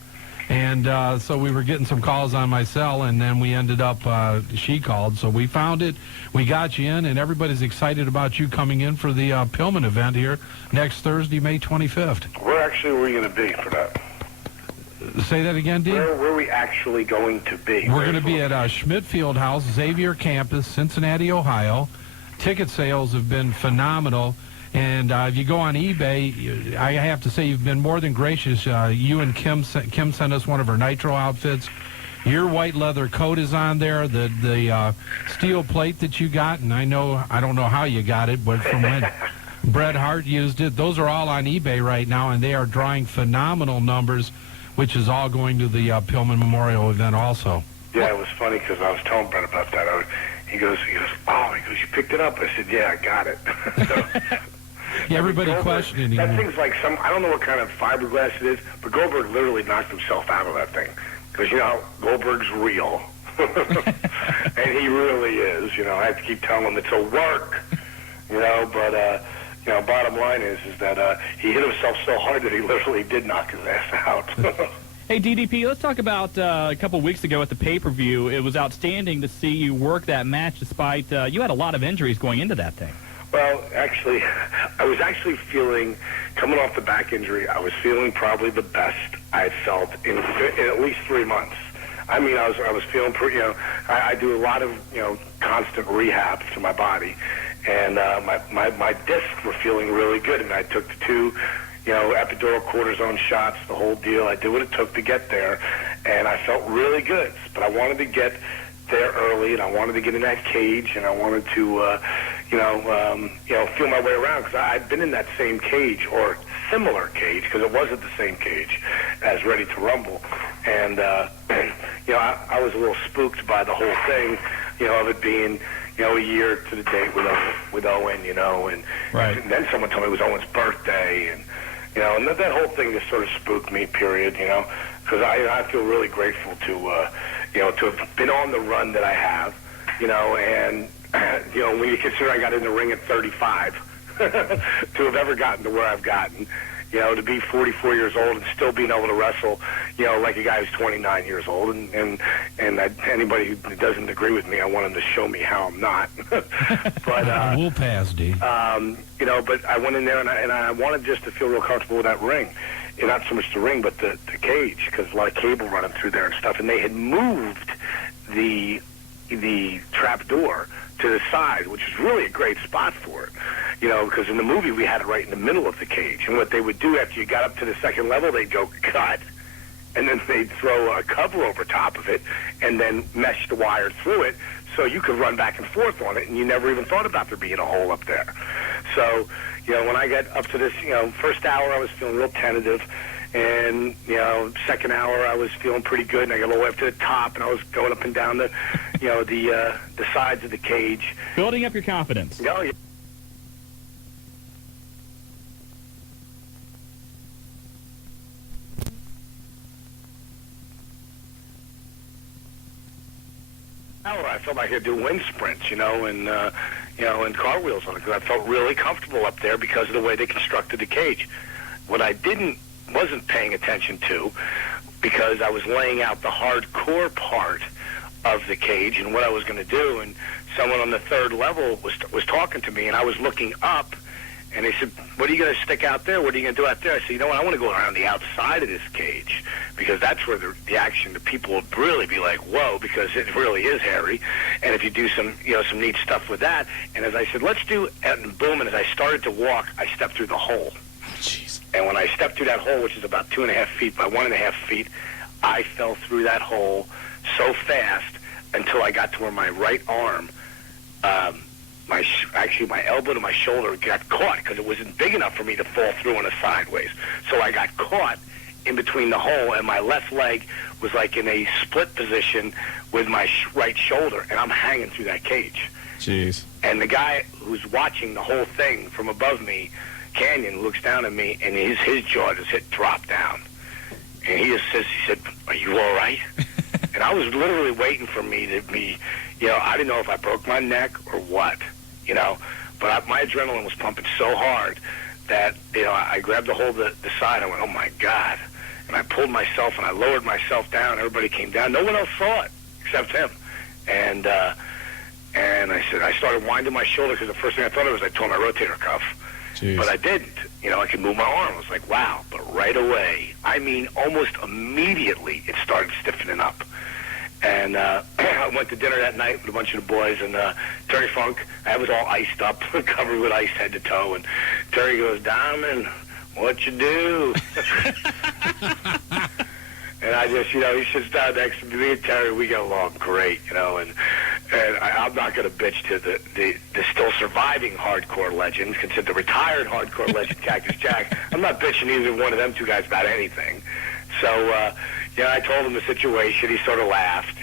And so we were getting some calls on my cell, and then we ended up, she called. So we found it. We got you in, and everybody's excited about you coming in for the Pillman event here next Thursday, May 25th. Where actually are we going to be for that? Say that again, Dean? Where are we actually going to be? We're going to be at Schmidt Fieldhouse, Xavier Campus, Cincinnati, Ohio. Ticket sales have been phenomenal. And if you go on eBay, I have to say you've been more than gracious. You and Kim sent us one of her Nitro outfits. Your white leather coat is on there. The steel plate that you got, and I don't know how you got it, but from when Bret Hart used it, those are all on eBay right now, and they are drawing phenomenal numbers, which is all going to the Pillman Memorial event also. Yeah, it was funny because I was telling Bret about that. He goes, you picked it up. I said, yeah, I got it. Yeah, everybody questioning that him. thing's like I don't know what kind of fiberglass it is, but Goldberg literally knocked himself out of that thing. Because, Goldberg's real. And he really is. I have to keep telling him it's a work. But, bottom line is that he hit himself so hard that he literally did knock his ass out. Hey, DDP, let's talk about a couple of weeks ago at the pay-per-view. It was outstanding to see you work that match despite you had a lot of injuries going into that thing. Well, actually, I was feeling, coming off the back injury, I was feeling probably the best I had felt in at least 3 months. I mean, I was feeling pretty, I do a lot of, constant rehab to my body. and my discs were feeling really good, and I took the 2, epidural cortisone shots, the whole deal. I did what it took to get there, and I felt really good. But I wanted to get there early, and I wanted to get in that cage, and I wanted to, feel my way around, because I'd been in that same cage or similar cage, because it wasn't the same cage as Ready to Rumble, and I was a little spooked by the whole thing, of it being, a year to the date with Owen, and, right. And then someone told me it was Owen's birthday, and and that whole thing just sort of spooked me, period, because I feel really grateful to have been on the run that I have, and, when you consider I got in the ring at 35, to have ever gotten to where I've gotten, to be 44 years old and still being able to wrestle, like a guy who's 29 years old, and anybody who doesn't agree with me, I want him to show me how I'm not. But we'll pass, D. But I went in there and I wanted just to feel real comfortable with that ring, and not so much the ring, but the cage, because a lot of cable running through there and stuff, and they had moved the trap door to the side, which is really a great spot for it. Because in the movie we had it right in the middle of the cage. And what they would do after you got up to the second level, they'd go cut, and then they'd throw a cover over top of it, and then mesh the wire through it, so you could run back and forth on it, and you never even thought about there being a hole up there. So, when I got up to this, first hour I was feeling real tentative, and, second hour I was feeling pretty good, and I got all the way up to the top, and I was going up and down the, the sides of the cage. Building up your confidence. Oh, yeah. I felt like I could do wind sprints, and cartwheels on it, because I felt really comfortable up there because of the way they constructed the cage. What I wasn't paying attention to, because I was laying out the hardcore part of the cage and what I was going to do, and someone on the third level was talking to me, and I was looking up, and they said, "What are you going to stick out there? What are you going to do out there?" I said, "I want to go around the outside of this cage, because that's where the action, the people would really be like, whoa, because it really is hairy. And if you do some neat stuff with that." And as I said, let's do, and boom, and as I started to walk, I stepped through the hole. Jeez. And when I stepped through that hole, which is about 2.5 feet by 1.5 feet, I fell through that hole so fast until I got to where my right arm, my elbow to my shoulder got caught, because it wasn't big enough for me to fall through on a sideways. So I got caught in between the hole, and my left leg was like in a split position with my right shoulder, and I'm hanging through that cage. Jeez. And the guy who's watching the whole thing from above me, Canyon, looks down at me, and his jaw just hit drop down. And he said, "Are you all right?" And I was literally waiting for me to be, I didn't know if I broke my neck or what, but my adrenaline was pumping so hard that, I grabbed a hold of the side. I went, "Oh, my God." And I pulled myself, and I lowered myself down. Everybody came down. No one else saw it except him. And I said, I started winding my shoulder, because the first thing I thought of was I tore my rotator cuff. Jeez. But I didn't. I could move my arm. I was like, wow. But right away, almost immediately, it started stiffening up. And I went to dinner that night with a bunch of the boys, and Terry Funk, I was all iced up, covered with ice head to toe, and Terry goes, "Diamond, what you do?" And I just, he sits down next to me and Terry. We get along great, and I'm not going to bitch to the still surviving hardcore legends, consider the retired hardcore legend Cactus Jack. I'm not bitching either one of them two guys about anything. So, I told him the situation. He sort of laughed,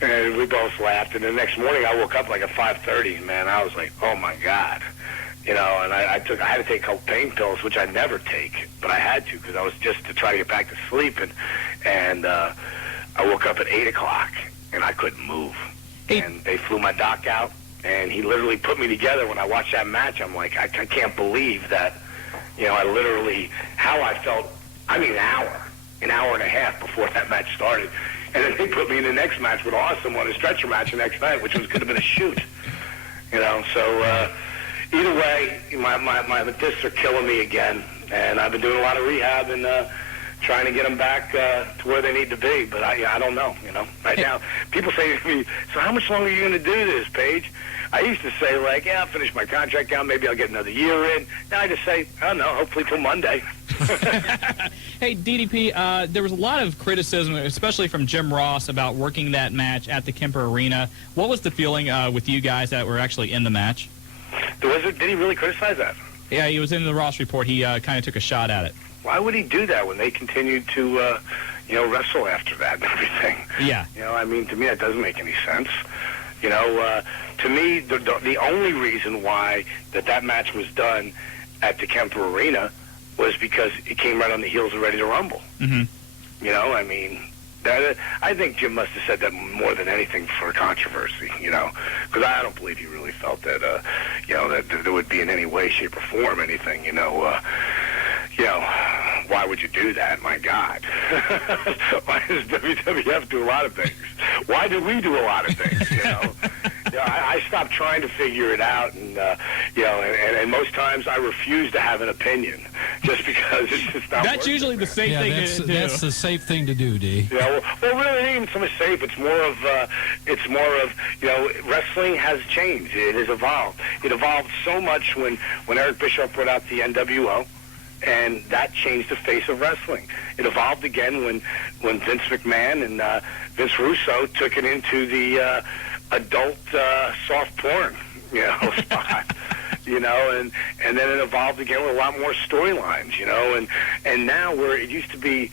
and we both laughed. And the next morning I woke up like at 5:30, man. I was like, oh, my God. And I had to take a couple pain pills, which I never take, but I had to, because I was just to try to get back to sleep. And I woke up at 8 o'clock, and I couldn't move. And they flew my doc out, and he literally put me together. When I watched that match, I'm like, I can't believe that, I literally, how I felt, an hour and a half before that match started. And then they put me in the next match with Awesome on a stretcher match the next night, which could have been a shoot. So either way, my discs are killing me again, and I've been doing a lot of rehab and trying to get them back to where they need to be. But I don't know, Right now, people say to me, so how much longer are you going to do this, Paige? I used to say, like, I'll finish my contract out. Maybe I'll get another year in. Now I just say, I don't know, hopefully till Monday. Hey, DDP, there was a lot of criticism, especially from Jim Ross, about working that match at the Kemper Arena. What was the feeling with you guys that were actually in the match? Did he really criticize that? Yeah, he was in the Ross report. He kind of took a shot at it. Why would he do that when they continued to, wrestle after that and everything? Yeah. To me, that doesn't make any sense. To me, the only reason why that match was done at the Kemper Arena was because it came right on the heels of Ready to Rumble. Mm-hmm. I think Jim must have said that more than anything for controversy, because I don't believe he really felt that, that there would be in any way, shape, or form anything, why would you do that? My God. Why does WWF do a lot of things? Why do we do a lot of things, I stopped trying to figure it out, and and most times I refuse to have an opinion just because it's just not. That's usually the safe thing to do. That's the safe thing to do, D. Well, really, it ain't even so much safe. It's more of wrestling has changed. It has evolved. It evolved so much when Eric Bischoff brought out the NWO. And that changed the face of wrestling. It evolved again when Vince McMahon and Vince Russo took it into the adult soft porn, spot. And then it evolved again with a lot more storylines, and now where it used to be,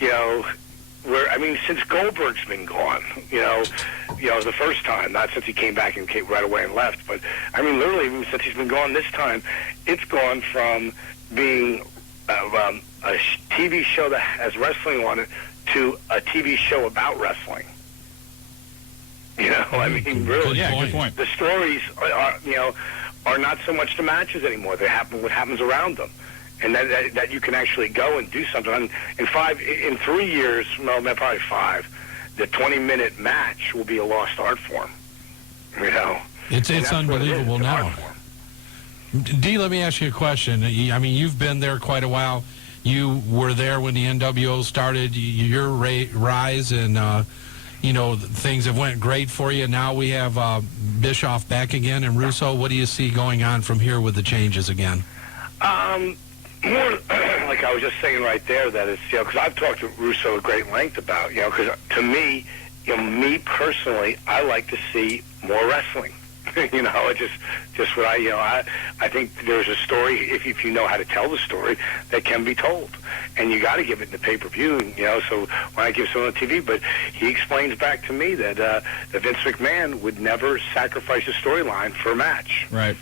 since Goldberg's been gone, the first time, not since he came back and came right away and left, but literally even since he's been gone this time, it's gone from being a TV show that has wrestling on it to a TV show about wrestling. Really. Yeah, good point. The stories are not so much the matches anymore. They happen what happens around them, and that you can actually go and do something. In 3 years, probably 5, the 20-minute match will be a lost art form. It's unbelievable now. D, let me ask you a question. You've been there quite a while. You were there when the NWO started. Your rise and things have went great for you. Now we have Bischoff back again and Russo. What do you see going on from here with the changes again? More like I was just saying right there, that it's, because I've talked to Russo at great length about, because to me, me personally, I like to see more wrestling. Just what I think there's a story, if you know how to tell the story, that can be told. And you got to give it in the pay-per-view, so when I give someone on TV, but he explains back to me that Vince McMahon would never sacrifice a storyline for a match. Right.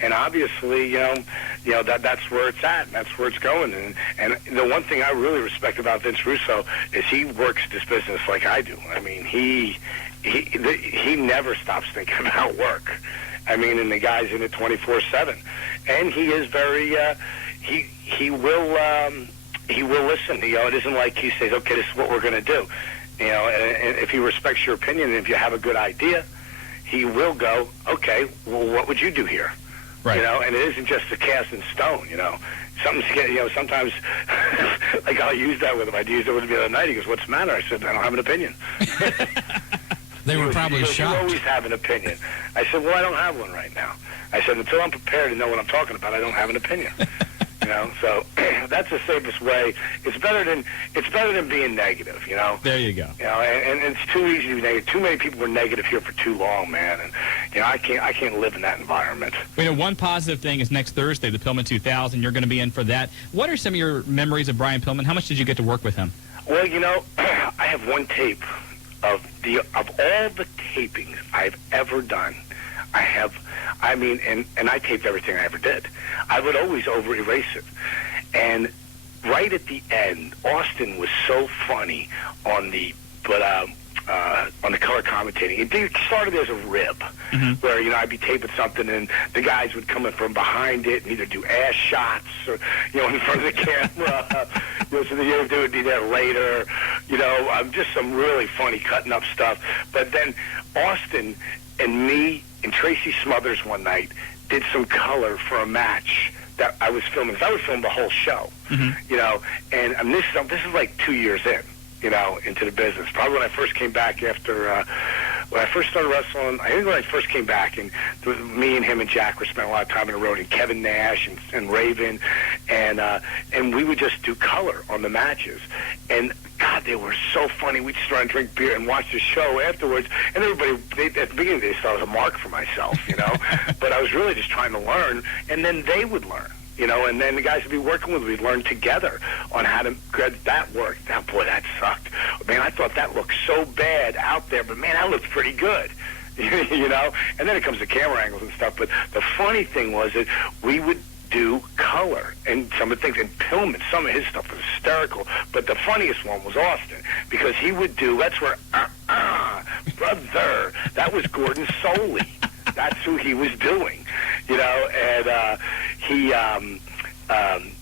And obviously, that's where it's at, and that's where it's going. And the one thing I really respect about Vince Russo is he works this business like I do. He never stops thinking about work. And the guy's in it 24/7, and he is very. He will listen. It isn't like he says, "Okay, this is what we're going to do." And if he respects your opinion, and if you have a good idea, he will go, "Okay, well, what would you do here?" Right. And it isn't just a cast in stone. Something's sometimes like I'll use that with him. I used it with him the other night. He goes, "What's the matter?" I said, "I don't have an opinion." They were probably shocked. You always have an opinion. I said, well, I don't have one right now. I said, until I'm prepared to know what I'm talking about, I don't have an opinion. So that's the safest way. It's better than being negative. There you go. And it's too easy to be negative. Too many people were negative here for too long, man. And I can't live in that environment. One positive thing is next Thursday, the Pillman 2000. You're going to be in for that. What are some of your memories of Brian Pillman? How much did you get to work with him? Well, I have one tape of all the tapings I've ever done. And I taped everything I ever did. I would always over-erase it. And right at the end, Austin was so funny on the color commentating. It started as a rib, where, I'd be taping something and the guys would come in from behind it and either do ass shots or, in front of the camera. So they would do that later. Just some really funny cutting up stuff. But then Austin and me and Tracy Smothers one night did some color for a match that I was filming. Because I was filming the whole show, you know. And this is like 2 years in, you know, into the business. Probably when I first came back after when I first started wrestling. I think when I first came back, and me and him and Jack were spending a lot of time on the road, and Kevin Nash and Raven, and we would just do color on the matches. And God, they were so funny. We'd just run and drink beer and watch the show afterwards. And everybody, at the beginning, they thought I was a mark for myself, you know. But I was really just trying to learn, and then they would learn, you know. And then the guys would be working with me. We'd learn together on how to get that work. Now, boy, that sucked. Man, I thought that looked so bad out there, but man, that looked pretty good. You know. And then it comes to camera angles and stuff. But the funny thing was that we would do color and some of the things, and Pillman, some of his stuff was hysterical, but the funniest one was Austin, because he would do, that's where brother, that was Gordon Soley. That's who he was doing, you know. And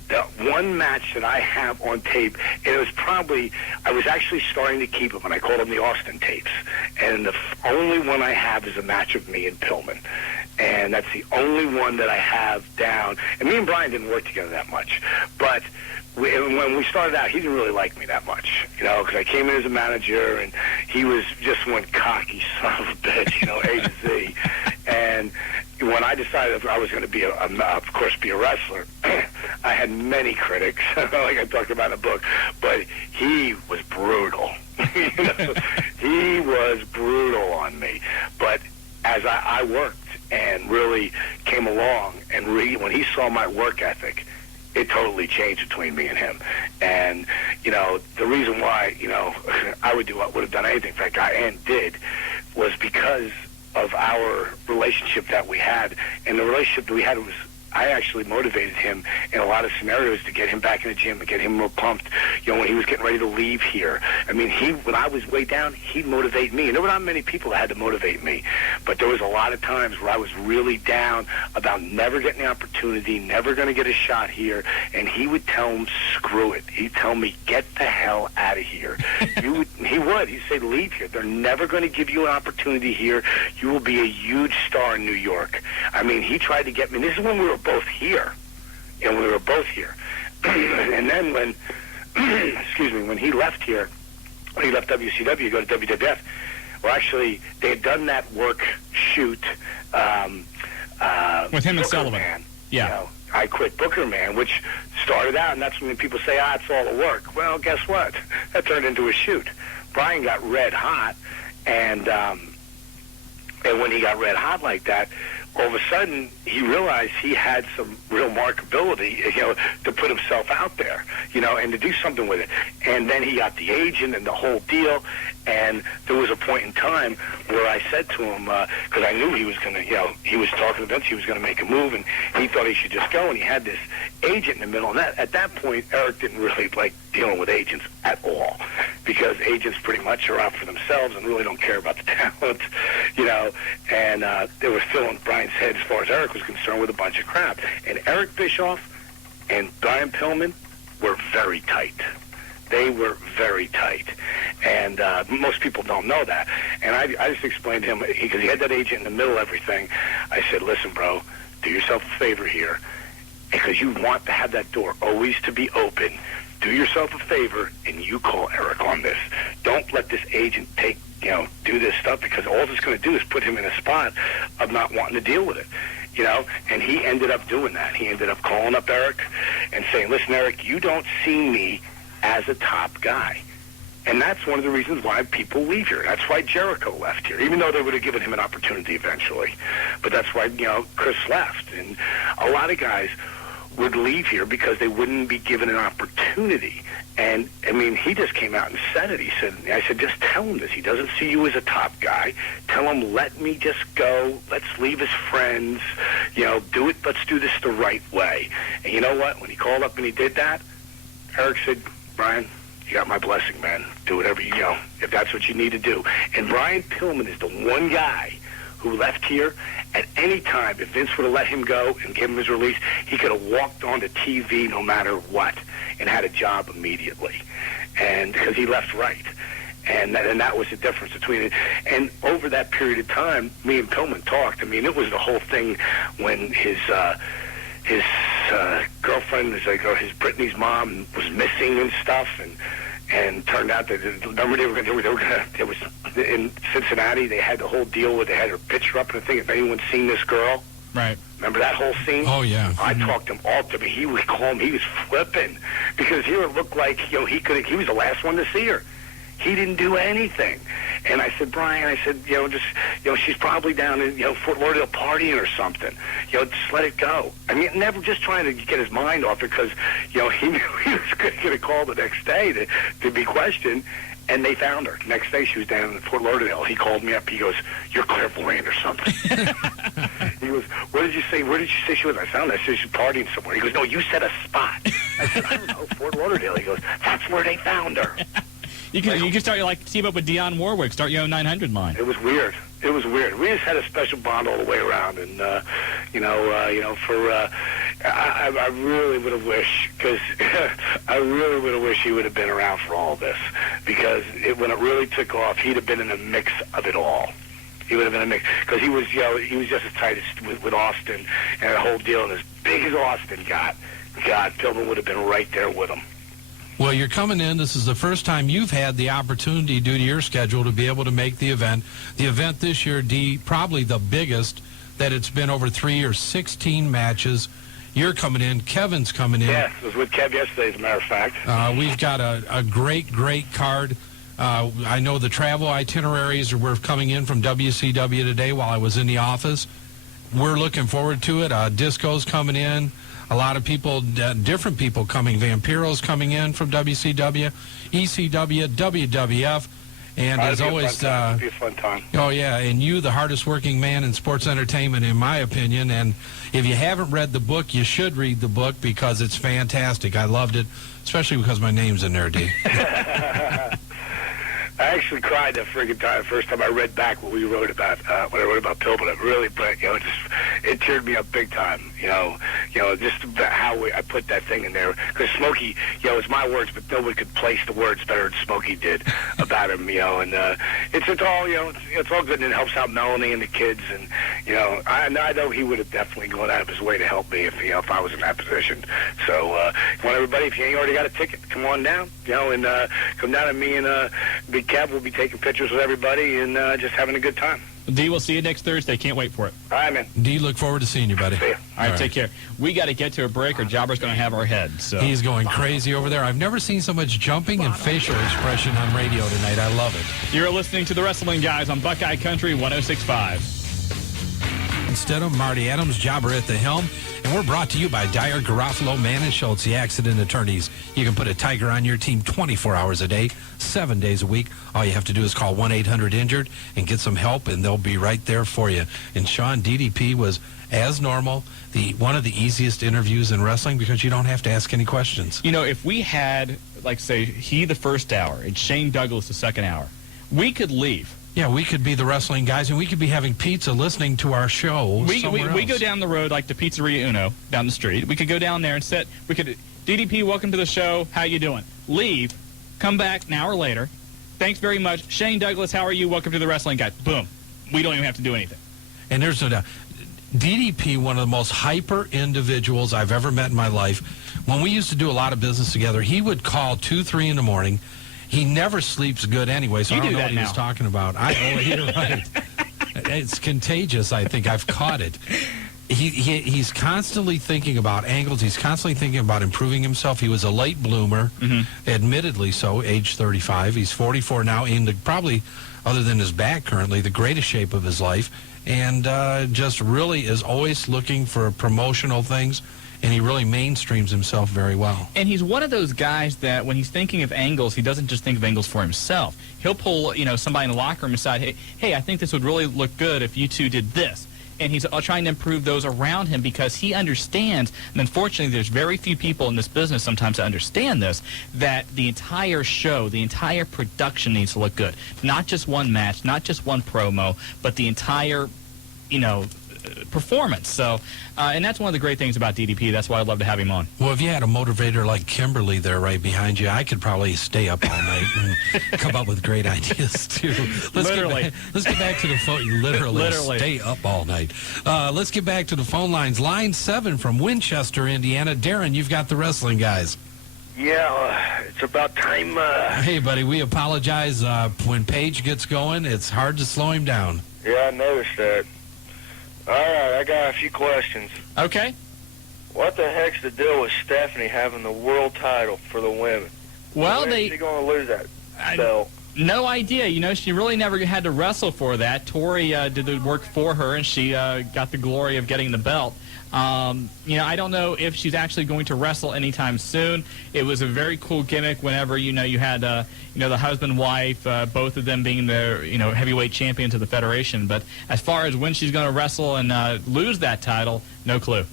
the one match that I have on tape, and it was probably, I was actually starting to keep it when I called them the Austin tapes, and the only one I have is a match of me and Pillman. And that's the only one that I have down. And me and Brian didn't work together that much. But when we started out, he didn't really like me that much, you know, because I came in as a manager, and he was just one cocky son of a bitch, you know, A to Z. And when I decided I was going to be, of course, be a wrestler, I had many critics, like I talked about in the book, but he was brutal. You know? He was brutal on me. But as I worked and really came along, and when he saw my work ethic, it totally changed between me and him. And, you know, the reason why, you know, I would have done anything for that guy, and did, was because of our relationship that we had. And the relationship that we had was, I actually motivated him in a lot of scenarios to get him back in the gym, to get him more pumped. You know, when he was getting ready to leave here. I mean, when I was way down, he'd motivate me. And there were not many people that had to motivate me. But there was a lot of times where I was really down about never getting the opportunity, never going to get a shot here. And he would tell him, screw it. He'd tell me, get the hell out of here. He would. He'd say, leave here. They're never going to give you an opportunity here. You will be a huge star in New York. I mean, he tried to get me. This is when we were both here. And we were both here. And then when, when he left here, when he left WCW to go to WWF, well, actually, they had done that work shoot with him and Sullivan. Man, yeah. You know, I quit Booker Man, which started out, and that's when people say, it's all the work. Well, guess what? That turned into a shoot. Brian got red hot, and when he got red hot like that, all of a sudden, he realized he had some real markability, you know, to put himself out there, you know, and to do something with it. And then he got the agent and the whole deal. And there was a point in time where I said to him, because I knew he was going to, you know, he was talking to Vince, he was going to make a move, and he thought he should just go. And he had this agent in the middle. And at that point, Eric didn't really like dealing with agents at all, because agents pretty much are out for themselves and really don't care about the talent, you know. And they were filling Brian's head, as far as Eric was concerned, with a bunch of crap. And Eric Bischoff and Brian Pillman were very tight. They were very tight. And most people don't know that. And I just explained to him, because he had that agent in the middle of everything, I said, listen, bro, do yourself a favor here, because you want to have that door always to be open. Do yourself a favor, and you call Eric on this. Don't let this agent do this stuff, because all it's going to do is put him in a spot of not wanting to deal with it. You know, and he ended up doing that. He ended up calling up Eric and saying, listen, Eric, you don't see me as a top guy. And that's one of the reasons why people leave here. That's why Jericho left here, even though they would have given him an opportunity eventually. But that's why, you know, Chris left. And a lot of guys would leave here because they wouldn't be given an opportunity. And, I mean, he just came out and said it. I said, just tell him this. He doesn't see you as a top guy. Tell him, let me just go. Let's leave as friends. You know, do it. Let's do this the right way. And you know what? When he called up and he did that, Eric said, Brian, you got my blessing, man. Do whatever you know, if that's what you need to do. And Brian Pillman is the one guy who left here at any time. If Vince would have let him go and give him his release, he could have walked onto TV no matter what and had a job immediately. And because he left right. And that was the difference between it. And over that period of time, me and Pillman talked. I mean, it was the whole thing when his girlfriend, his Brittany's mom was missing and stuff, and turned out that remember they were gonna it was in Cincinnati. They had the whole deal where they had her picture up and the thing. If anyone's seen this girl, right? Remember that whole scene? Oh yeah. I talked him all to me. He would call him. He was flipping because here it looked like he was the last one to see her. He didn't do anything. And I said, Brian, she's probably down in, Fort Lauderdale partying or something. Just let it go. I mean, never just trying to get his mind off it because, he knew he was going to get a call the next day to be questioned. And they found her. Next day, she was down in Fort Lauderdale. He called me up. He goes, "You're clairvoyant or something." He goes, "What did you say? Where did you say she was?" I said she's partying somewhere. He goes, "No, you said a spot." I said, "I don't know, Fort Lauderdale." He goes, "That's where they found her." You can start team up with Dionne Warwick. Start your own 900 line. It was weird. It was weird. We just had a special bond all the way around, and I really would have wished he would have been around for all this because when it really took off, he'd have been in the mix of it all. He would have been in the mix because he was just as tight as with Austin and the whole deal. And as big as Austin got, Pillman would have been right there with him. Well, you're coming in. This is the first time you've had the opportunity due to your schedule to be able to make the event. The event this year, probably the biggest that it's been over 3 years, 16 matches. You're coming in. Kevin's coming in. Yes, I was with Kev yesterday, as a matter of fact. We've got a great card. I know the travel itineraries were coming in from WCW today while I was in the office. We're looking forward to it. Disco's coming in. A lot of people, different people coming. Vampiro's coming in from WCW, ECW, WWF, and as always, it'll be a fun time. Oh yeah, and you, the hardest working man in sports entertainment, in my opinion. And if you haven't read the book, you should read the book because it's fantastic. I loved it, especially because my name's in there, D. I actually cried that friggin' time. First time I read back what we wrote about, when I wrote about Pillman. It really, it teared me up big time. Just about how I put that thing in there. Because Smokey, it's my words, but nobody could place the words better than Smokey did about him. And it's all, it's all good and it helps out Melanie and the kids. And I know he would have definitely gone out of his way to help me if I was in that position. So, I want everybody, if you ain't already got a ticket, come on down. And come down, and me and Big Kev will be taking pictures with everybody and just having a good time. D, we'll see you next Thursday. Can't wait for it. All right, man. D, look forward to seeing you, buddy. See you. All right, take care. We got to get to a break or Jobber's going to have our head. So. He's going crazy over there. I've never seen so much jumping and facial expression on radio tonight. I love it. You're listening to the Wrestling Guys on Buckeye Country 106.5. Instead of Marty Adams, Jobber at the helm. And we're brought to you by Dyer, Garofalo, Mann, and Schultz, the accident attorneys. You can put a Tiger on your team 24 hours a day, 7 days a week. All you have to do is call 1-800-INJURED and get some help, and they'll be right there for you. And Shawn, DDP was, as normal, one of the easiest interviews in wrestling because you don't have to ask any questions. If we had, say, he the first hour and Shane Douglas the second hour, we could leave. Yeah, we could be the Wrestling Guys, and we could be having pizza listening to our show we else. go down the road like the Pizzeria Uno down the street. We could go down there and sit. We could, DDP, welcome to the show. How you doing? Leave. Come back an hour later. Thanks very much. Shane Douglas, how are you? Welcome to the Wrestling Guys. Boom. We don't even have to do anything. And there's no doubt. DDP, one of the most hyper individuals I've ever met in my life. When we used to do a lot of business together, he would call 2, 3 in the morning. He never sleeps good anyway, so I don't know what he was talking about. You're right. It's contagious, I think. I've caught it. He's constantly thinking about angles. He's constantly thinking about improving himself. He was a late bloomer, admittedly so, age 35. He's 44 now, in probably, other than his back currently, the greatest shape of his life, and just really is always looking for promotional things. And he really mainstreams himself very well. And he's one of those guys that when he's thinking of angles, he doesn't just think of angles for himself. He'll pull, somebody in the locker room aside, hey, I think this would really look good if you two did this. And he's trying to improve those around him because he understands, and unfortunately there's very few people in this business sometimes that understand this, that the entire show, the entire production needs to look good. Not just one match, not just one promo, but the entire, performance. So, and that's one of the great things about DDP. That's why I'd love to have him on. Well, if you had a motivator like Kimberly there right behind you, I could probably stay up all night and come up with great ideas, too. Literally. Let's get back to the phone. Literally. Stay up all night. Let's get back to the phone lines. Line 7 from Winchester, Indiana. Darren, you've got the wrestling guys. Yeah, it's about time. Hey, buddy, we apologize. When Paige gets going, it's hard to slow him down. Yeah, I noticed that. All right, I got a few questions. Okay. What the heck's the deal with Stephanie having the world title for the women? Well, when is she going to lose that belt? No idea. You know, she really never had to wrestle for that. Tori did the work for her, and she got the glory of getting the belt. You know, I don't know if she's actually going to wrestle anytime soon. It was a very cool gimmick whenever, you know, you had, you know, the husband-wife, both of them being the, you know, heavyweight champions of the Federation. But as far as when she's going to wrestle and lose that title, no clue.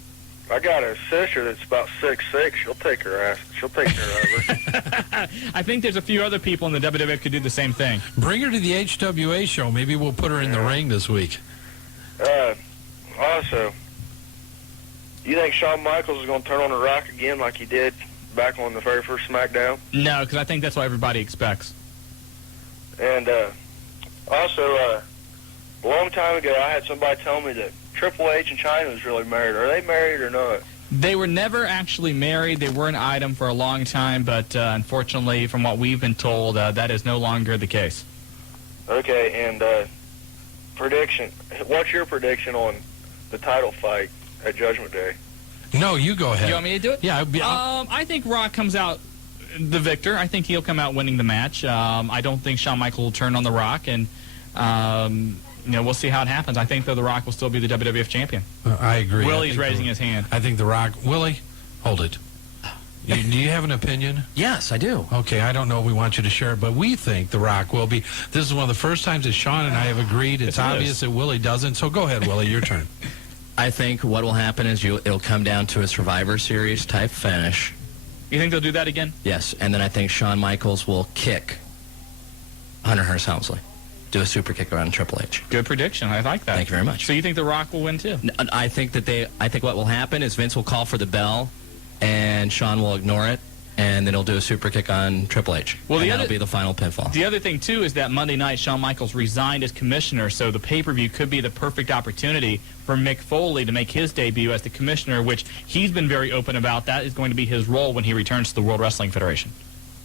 I got a sister that's about 6'6". She'll take her ass. She'll take her over. I think there's a few other people in the WWF could do the same thing. Bring her to the HWA show. Maybe we'll put her in the ring this week. Also, you think Shawn Michaels is going to turn on the Rock again like he did back on the very first SmackDown? No, because I think that's what everybody expects. And also, a long time ago, I had somebody tell me that Triple H and China was really married. Are they married or not? They were never actually married. They were an item for a long time, but unfortunately, from what we've been told, that is no longer the case. Okay, and prediction. What's your prediction on the title fight at Judgment Day? No, you go ahead. You want me to do it? Yeah. I think Rock comes out the victor. I think he'll come out winning the match. I don't think Shawn Michaels will turn on the Rock, and you know, we'll see how it happens. I think, though, the Rock will still be the WWF champion. I agree. Willie's raising his hand. I think the Rock. Willie, hold it. Do you have an opinion? Yes, I do. Okay, I don't know if we want you to share it, but we think the Rock will be. This is one of the first times that Shawn and I have agreed. It's obvious that Willie doesn't. So go ahead, Willie, your turn. I think what will happen is it'll come down to a Survivor Series type finish. You think they'll do that again? Yes, and then I think Shawn Michaels will kick Hunter Hearst Helmsley. Do a super kick around Triple H. Good prediction. I like that. Thank you very much. So you think The Rock will win too? I think what will happen is Vince will call for the bell, and Shawn will ignore it, and then he'll do a super kick on Triple H. Well, that'll be the final pinfall. The other thing too is that Monday night Shawn Michaels resigned as commissioner, so the pay-per-view could be the perfect opportunity for Mick Foley to make his debut as the commissioner, which he's been very open about. That is going to be his role when he returns to the World Wrestling Federation.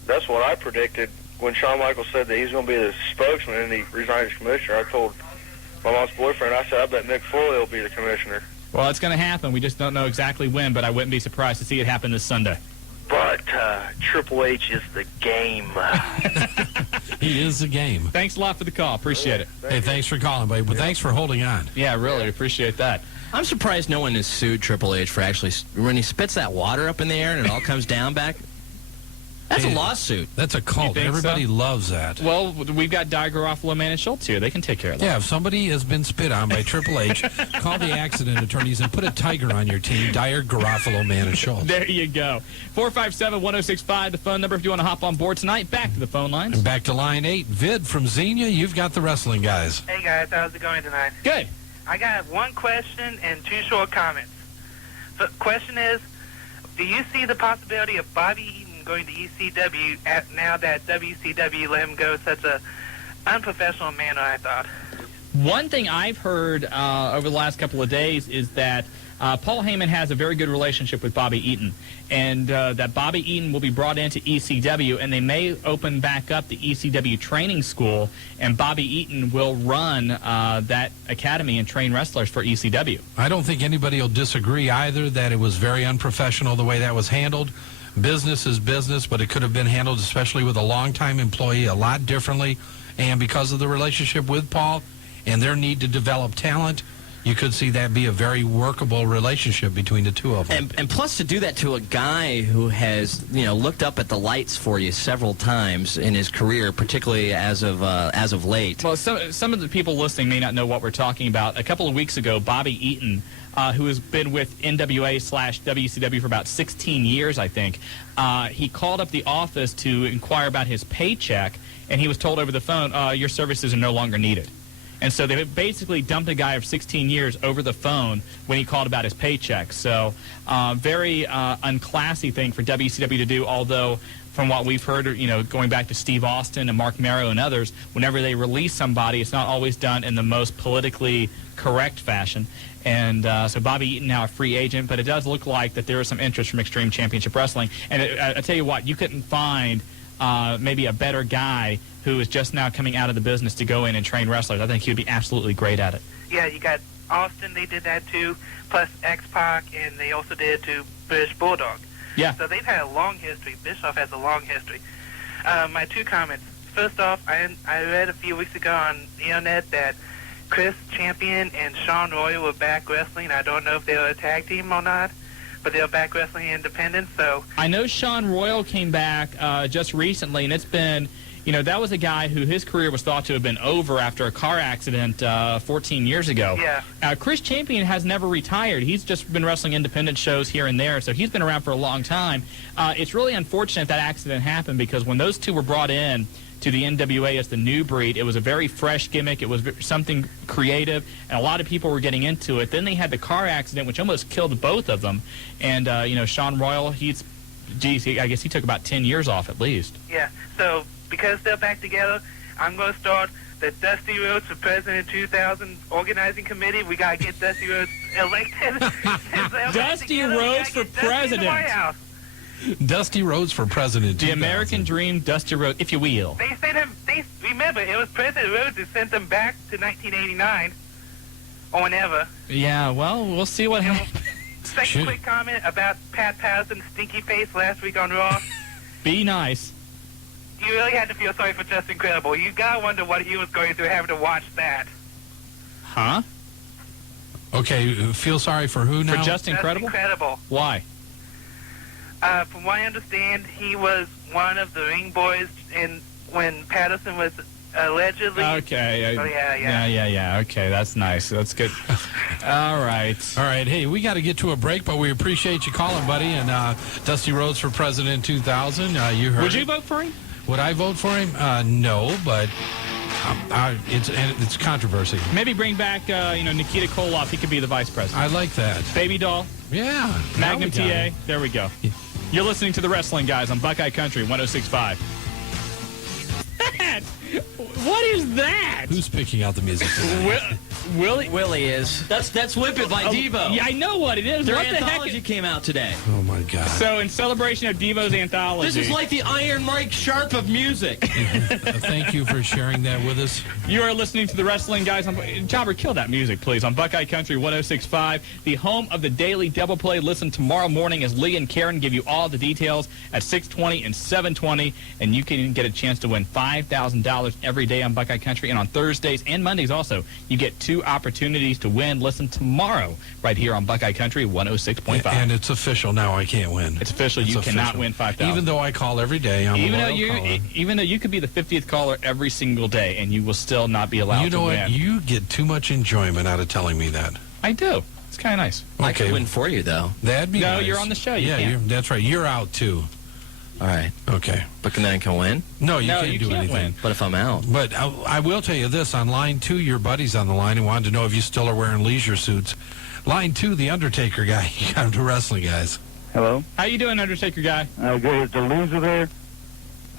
That's what I predicted when Shawn Michaels said that he's going to be the spokesman and he resigned as commissioner. I told my mom's boyfriend, I said, I bet Mick Foley will be the commissioner. Well, it's going to happen. We just don't know exactly when, but I wouldn't be surprised to see it happen this Sunday. But Triple H is the game. He is the game. Thanks a lot for the call. Appreciate it. Hey, thanks for calling, buddy. But thanks for holding on. Yeah, really appreciate that. I'm surprised no one has sued Triple H for actually, when he spits that water up in the air and it all comes down back. That's a lawsuit. That's a cult. Everybody loves that. Well, we've got Dyer, Garofalo, Man, and Schultz here. They can take care of that. Yeah, if somebody has been spit on by Triple H, call the accident attorneys and put a tiger on your team. Dyer, Garofalo, Man, and Schultz. There you go. 457-1065, the phone number if you want to hop on board tonight. Back to the phone lines. And back to line 8. Vid from Xenia, you've got the wrestling guys. Hey, guys. How's it going tonight? Good. I got one question and 2 short comments. The question is, do you see the possibility of Bobby Eaton going to ECW now that WCW let him go such a unprofessional manner, I thought? One thing I've heard over the last couple of days is that Paul Heyman has a very good relationship with Bobby Eaton, and that Bobby Eaton will be brought into ECW, and they may open back up the ECW training school, and Bobby Eaton will run that academy and train wrestlers for ECW. I don't think anybody will disagree either that it was very unprofessional the way that was handled. Business is business, but it could have been handled, especially with a longtime employee, a lot differently. And because of the relationship with Paul and their need to develop talent, you could see that be a very workable relationship between the two of them. And plus to do that to a guy who has, you know, looked up at the lights for you several times in his career, particularly as of late. Well, some of the people listening may not know what we're talking about. A couple of weeks ago, Bobby Eaton, who has been with NWA/WCW for about 16 years, I think, he called up the office to inquire about his paycheck, and he was told over the phone, your services are no longer needed. And so they basically dumped a guy of 16 years over the phone when he called about his paycheck. So very unclassy thing for WCW to do, although from what we've heard, going back to Steve Austin and Mark Merrow and others, whenever they release somebody, it's not always done in the most politically correct fashion. And so Bobby Eaton now a free agent, but it does look like that there is some interest from Extreme Championship Wrestling. And I tell you what, you couldn't find maybe a better guy who is just now coming out of the business to go in and train wrestlers. I think he would be absolutely great at it. Yeah, you got Austin, they did that too, plus X-Pac, and they also did it to British Bulldog. Yeah. So they've had a long history. Bischoff has a long history. My 2 comments. First off, I read a few weeks ago on the internet that Chris Champion and Shawn Royal were back wrestling. I don't know if they were a tag team or not, but they were back wrestling independent. So I know Shawn Royal came back just recently, and it's been, that was a guy who his career was thought to have been over after a car accident 14 years ago. Yeah. Chris Champion has never retired. He's just been wrestling independent shows here and there, so he's been around for a long time. It's really unfortunate that accident happened because when those two were brought in to the NWA as the new breed, it was a very fresh gimmick. It was something creative, and a lot of people were getting into it. Then they had the car accident, which almost killed both of them. And, Shawn Royal, I guess he took about 10 years off at least. Yeah, so because they're back together, I'm going to start the Dusty Rhodes for President 2000 organizing committee. We got to get Dusty Rhodes elected. Dusty Rhodes for president. Dusty Rhodes for president. The American Dream, Dusty Rhodes, if you will. They sent him, remember, it was President Rhodes who sent them back to 1989 or whenever. Yeah, well, we'll see what happens. Second quick comment about Pat Patterson's stinky face last week on Raw. Be nice. You really had to feel sorry for Just Incredible. You gotta wonder what he was going through having to watch that. Huh? Okay, feel sorry for who now? For Just Incredible? Just Incredible. Why? From what I understand, he was one of the ring boys when Patterson was allegedly... Okay. Oh, yeah. Yeah. Okay, that's nice. That's good. All right. Hey, we got to get to a break, but we appreciate you calling, buddy. And Dusty Rhodes for President 2000. You heard. Would you vote for him? Would I vote for him? No, but it's controversy. Maybe bring back Nikita Koloff. He could be the vice president. I like that. Baby Doll. Yeah. Magnum TA. There we go. You're listening to The Wrestling Guys on Buckeye Country 106.5. What is that? Who's picking out the music tonight? Willie? Willie is. That's Whip It by Devo. Yeah, I know what it is. Their what anthology the heck? came out today. Oh, my God. So, in celebration of Devo's anthology. This is like the Iron Mike Sharp of music. Thank you for sharing that with us. You are listening to The Wrestling Guys. Jobber, kill that music, please, on Buckeye Country 106.5, the home of the daily double play. Listen tomorrow morning as Lee and Karen give you all the details at 6:20 and 7:20, and you can get a chance to win $5,000 every day on Buckeye Country. And on Thursdays and Mondays also, you get 2 opportunities to win. Listen tomorrow right here on Buckeye Country 106.5. And it's official now. I can't win. It's official. You cannot win $5,000. Even though I call every day. Even though you could be the 50th caller every single day, and you will still not be allowed to win. You know what? You get too much enjoyment out of telling me that. I do. It's kind of nice. I could win for you, though. That'd be nice. No, you're on the show. You can't. That's right. You're out, too. All right. Okay. But then I can win? No, you can't do anything. Win. But if I'm out? But I will tell you this. On line 2, your buddy's on the line and wanted to know if you still are wearing leisure suits. Line 2, the Undertaker guy. You got him to Wrestling Guys. Hello? How you doing, Undertaker guy? Good. Is the loser there?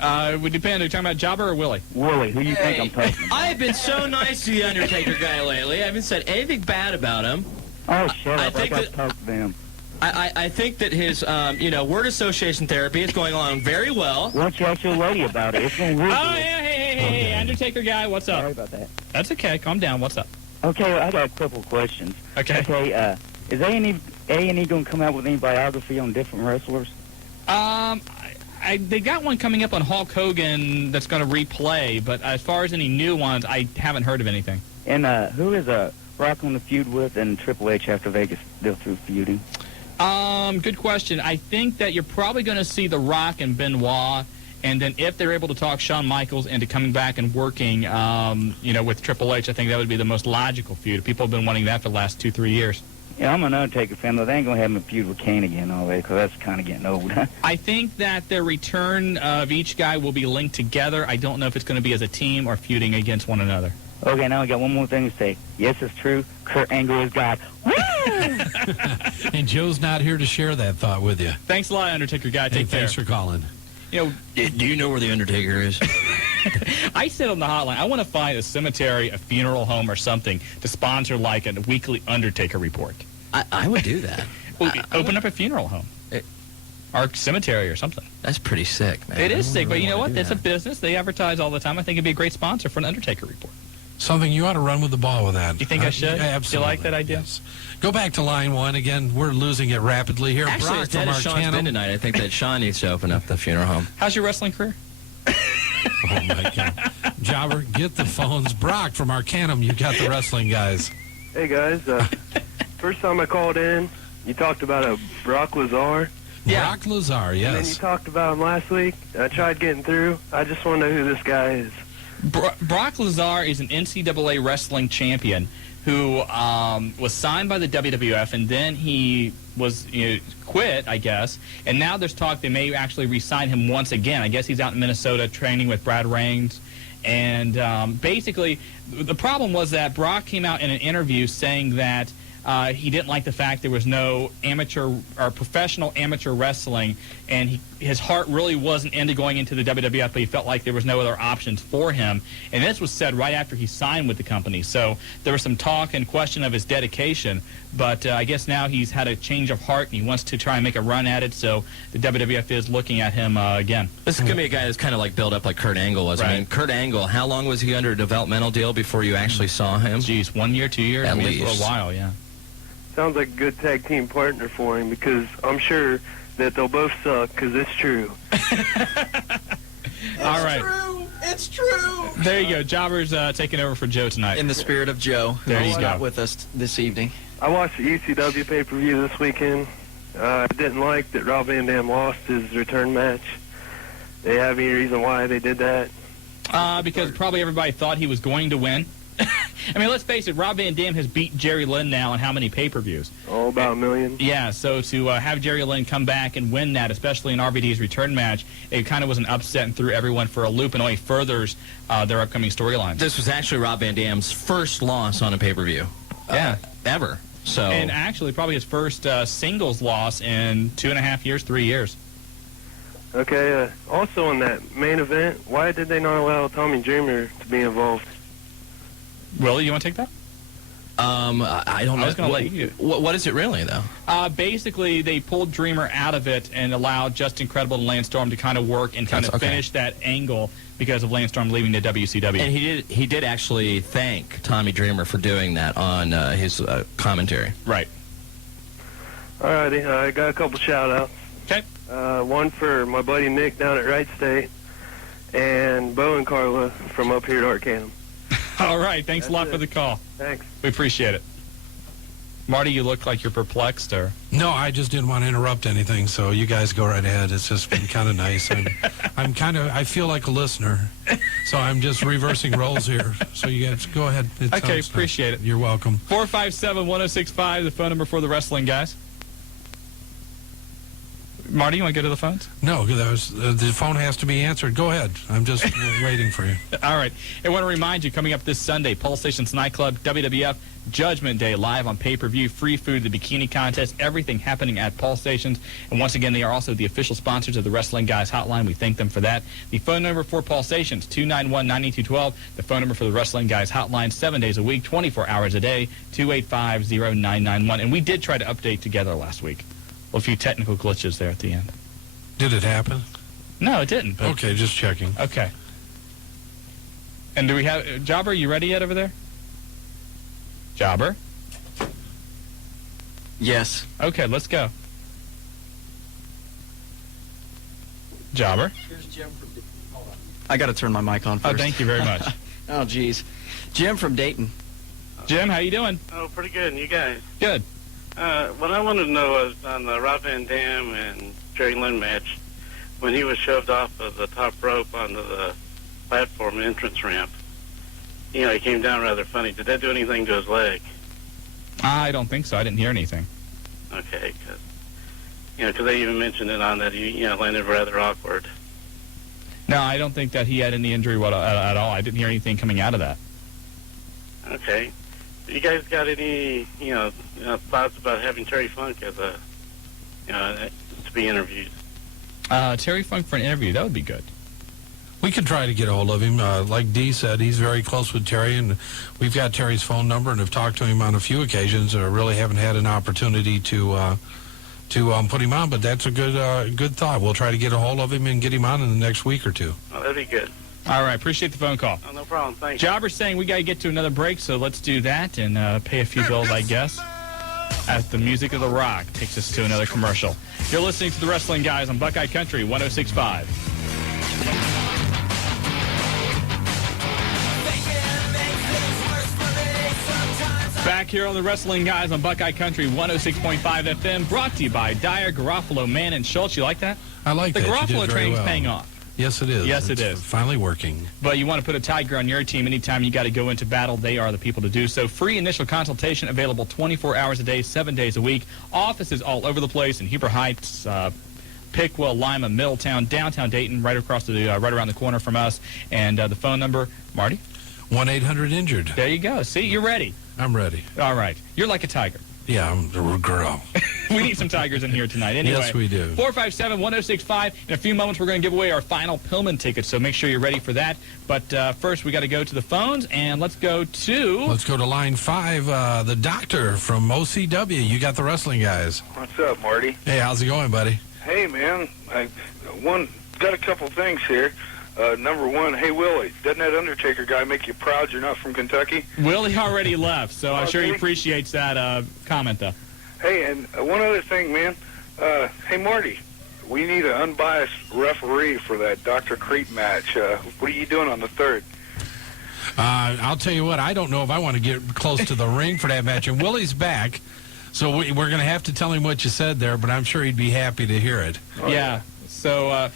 It would depend. Are you talking about Jobber or Willie? Willie. Who do you think I'm talking about? I have been so nice to the Undertaker guy lately. I haven't said anything bad about him. Oh, shut up. I got to talk to them. I think that his, word association therapy is going along very well. Why don't you ask your lady about it? It's going to Oh, yeah, hey, Undertaker guy, what's up? Sorry about that. That's okay. Calm down. What's up? Okay, I got a couple questions. Okay. Okay, is A&E going to come out with any biography on different wrestlers? They got one coming up on Hulk Hogan that's going to replay, but as far as any new ones, I haven't heard of anything. And who is Rock on the feud with and Triple H after Vegas still through feuding? Good question. I think that you're probably going to see The Rock and Benoit, and then if they're able to talk Shawn Michaels into coming back and working, with Triple H, I think that would be the most logical feud. People have been wanting that for the last 2-3 years. Yeah, I'm an Undertaker fan, though. They ain't going to have him a feud with Kane again all the way, because that's kind of getting old. I think that their return of each guy will be linked together. I don't know if it's going to be as a team or feuding against one another. Okay, now I got one more thing to say. Yes, it's true. Kurt Angle is God. And Joe's not here to share that thought with you. Thanks a lot, Undertaker guy. Take care. Thanks for calling. You know, Do you know where the Undertaker is? I said on the hotline, I want to find a cemetery, a funeral home, or something to sponsor like a weekly Undertaker report. I would do that. Well, open up a funeral home. Or cemetery or something. That's pretty sick, man. It is sick, but you know what? It's a That. business. They advertise all the time. I think it'd be a great sponsor for an Undertaker report. Something you ought to run with the ball with that. You think I should? Yeah, absolutely. Do you like that idea? Yes. Go back to line one. Again, we're losing it rapidly here. Actually, Brock as dead from as Sean's been Arcanum. tonight, I think that Shawn needs to open up the funeral home. How's your wrestling career? Oh, my God. Jobber, get the phones. Brock from Arcanum, you got the wrestling guys. Hey, guys. First time I called in, you talked about a Brock Lazar. Brock Lazar, And then you yes. talked about him last week. I tried getting through. I just want to know who this guy is. Brock Lazar is an NCAA wrestling champion who was signed by the WWF, and then he was quit, I guess. And now there's talk they may actually re-sign him once again. I guess he's out in Minnesota training with Brad Reigns. And basically, the problem was that Brock came out in an interview saying that he didn't like the fact there was no amateur or professional amateur wrestling, and his heart really wasn't into going into the WWF, but he felt like there was no other options for him. And this was said right after he signed with the company. So there was some talk and question of his dedication, but I guess now he's had a change of heart, and he wants to try and make a run at it, so the WWF is looking at him again. This is going to be a guy that's kind of like built up like Kurt Angle was. Right. I mean, Kurt Angle, how long was he under a developmental deal before you actually saw him? Geez, 1 year, 2 years? At I mean, least. It's a while, yeah. Sounds like a good tag team partner for him because I'm sure that they'll both suck because it's true. All right. It's true. There you go. Jobber's taking over for Joe tonight. In the spirit of Joe, There who's you not go. with us this evening. I watched the ECW pay-per-view this weekend. I didn't like that Rob Van Dam lost his return match. Do you have any reason why they did that? Because probably everybody thought he was going to win. I mean, let's face it, Rob Van Dam has beat Jerry Lynn now in how many pay-per-views? Oh, about a million. Yeah, so to have Jerry Lynn come back and win that, especially in RVD's return match, it kind of was an upset and threw everyone for a loop and only furthers their upcoming storylines. This was actually Rob Van Dam's first loss on a pay-per-view. Yeah. Ever. So. And actually probably his first singles loss in 2.5 years, 3 years. Okay, also in that main event, why did they not allow Tommy Dreamer to be involved? Willie, you want to take that? I don't know. I was going to let you do it. What is it really, though? Basically, they pulled Dreamer out of it and allowed Just Incredible and Lance Storm to kind of work and kind of Okay. finish that angle because of Lance Storm leaving the WCW. And he did actually thank Tommy Dreamer for doing that on his commentary. Right. Alrighty, I got a couple shout-outs. Okay. One for my buddy Nick down at Wright State, and Bo and Carla from up here at Arcanum. All right. Thanks a lot That's for it. the call. Thanks. We appreciate it. Marty, you look like you're perplexed, or? No, I just didn't want to interrupt anything, so you guys go right ahead. It's just been kind of nice. I feel like a listener, so I'm just reversing roles here. So you guys go ahead. It Okay, sounds nice. appreciate it. You're welcome. 457-1065, the phone number for the wrestling guys. Marty, you want to go to the phones? No, the phone has to be answered. Go ahead. I'm just waiting for you. All right. I want to remind you, coming up this Sunday, Pulse Stations Nightclub, WWF, Judgment Day, live on pay-per-view, free food, the bikini contest, everything happening at Pulse Stations. And once again, they are also the official sponsors of the Wrestling Guys Hotline. We thank them for that. The phone number for Pulse Stations, 291-9212. The phone number for the Wrestling Guys Hotline, 7 days a week, 24 hours a day, 285-0991. And we did try to update together last week. Well, a few technical glitches there at the end. Did it happen? No, it didn't. But Okay, just checking. okay. And do we have... Jobber, you ready yet over there? Jobber? Yes. Okay, let's go. Jobber? Here's Jim from Dayton. Hold on. I got to turn my mic on first. Oh, thank you very much. Oh, geez. Jim from Dayton. Jim, how you doing? Oh, pretty good. And you guys? Good. What I wanted to know was on the Rob Van Dam and Jerry Lynn match, when he was shoved off of the top rope onto the platform entrance ramp, you know, he came down rather funny. Did that do anything to his leg? I don't think so. I didn't hear anything. Okay, because they even mentioned it on that he, landed rather awkward. No, I don't think that he had any injury at all. I didn't hear anything coming out of that. Okay. You guys got any, thoughts about having Terry Funk as a, to be interviewed? Terry Funk for an interview, that would be good. We could try to get a hold of him. Like Dee said, he's very close with Terry, and we've got Terry's phone number and have talked to him on a few occasions. Really haven't had an opportunity to put him on, but that's a good thought. We'll try to get a hold of him and get him on in the next week or two. Oh, that'd be good. All right, appreciate the phone call. Oh, no problem. Thank you. Jobber's saying we got to get to another break, so let's do that and pay a few bills, I guess, as the music of the rock takes us to another commercial. You're listening to the Wrestling Guys on Buckeye Country 106.5. Back here on the Wrestling Guys on Buckeye Country 106.5 FM, brought to you by Dyer, Garofalo, Mann, and Schultz. You like that? I like that. The Garofalo training's paying off. Yes, it is. Yes, it it's is. Finally working. But you want to put a Tiger on your team anytime you got to go into battle, they are the people to do so. Free initial consultation available 24 hours a day, 7 days a week. Offices all over the place in Heber Heights, Pickwill, Lima, Middletown, downtown Dayton, right across the right around the corner from us. And the phone number, Marty? 1-800-INJURED. There you go. See, you're ready. I'm ready. All right. You're like a tiger. Yeah, I'm a girl. We need some tigers in here tonight. Anyway, Yes, we do. 457-1065. In a few moments, we're going to give away our final Pillman tickets, so make sure you're ready for that. But first, we got to go to the phones, and let's go to line 5, the doctor from OCW. You got the Wrestling Guys. What's up, Marty? Hey, how's it going, buddy? Hey, man. Got a couple things here. Number one, hey, Willie, doesn't that Undertaker guy make you proud you're not from Kentucky? Willie already left, so I'm sure he Okay. appreciates that comment, though. Hey, and one other thing, man. Hey, Marty, we need an unbiased referee for that Dr. Crete match. What are you doing on the 3rd? I'll tell you what, I don't know if I want to get close to the ring for that match. And Willie's back, so we're going to have to tell him what you said there, but I'm sure he'd be happy to hear it. Yeah. So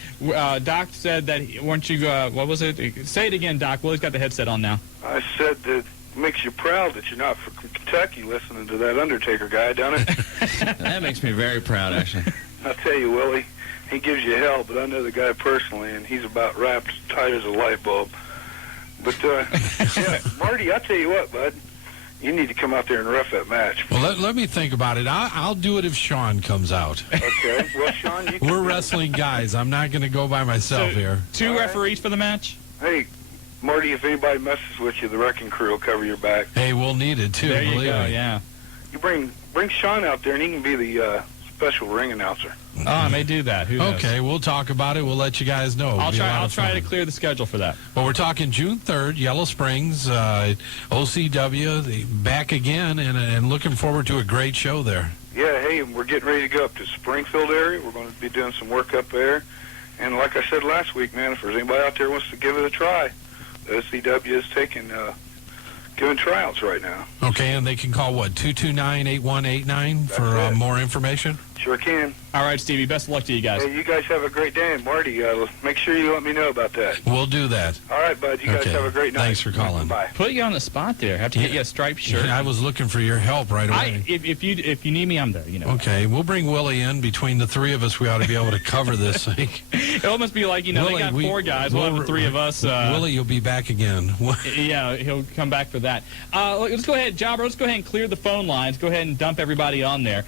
Doc said that, weren't you, what was it? Say it again, Doc. Willie's got the headset on now. I said that makes you proud that you're not from Kentucky listening to that Undertaker guy, don't it? That makes me very proud, actually. I'll tell you, Willie, he gives you hell, but I know the guy personally, and he's about wrapped tight as a light bulb. But, yeah, Marty, I'll tell you what, bud. You need to come out there and ref that match. Well, let me think about it. I'll do it if Shawn comes out. Okay. Well, Shawn, you can We're Wrestling Guys. I'm not going to go by myself here. Two referees for the match? Hey, Marty, if anybody messes with you, the Wrecking Crew will cover your back. Hey, we'll need it, too. There you believe go, me. yeah. You bring Shawn out there, and he can be the special ring announcer. Oh, I may do that. Who knows? Okay, we'll talk about it. We'll let you guys know. I'll try to clear the schedule for that. Well, we're talking June 3rd, Yellow Springs, OCW, back again, and looking forward to a great show there. Yeah, hey, we're getting ready to go up to Springfield area. We're going to be doing some work up there. And like I said last week, man, if there's anybody out there who wants to give it a try, the OCW is giving tryouts right now. Okay, and they can call, 229-8189 for more information? Sure can. All right, Stevie, best of luck to you guys. Hey, you guys have a great day. And Marty, make sure you let me know about that. We'll do that. All right, bud. You guys have a great night. Thanks for calling. Bye. Put you on the spot there. Have to get you a striped shirt. I was looking for your help right away. If you need me, I'm there. You know. Okay, we'll bring Willie in. Between the three of us, we ought to be able to cover this thing. It almost be like, Willie, they got 4 guys. We'll have the 3 of us. Willie, you'll be back again. Yeah, he'll come back for that. Let's go ahead, Jobber. Let's go ahead and clear the phone lines. Go ahead and dump everybody on there.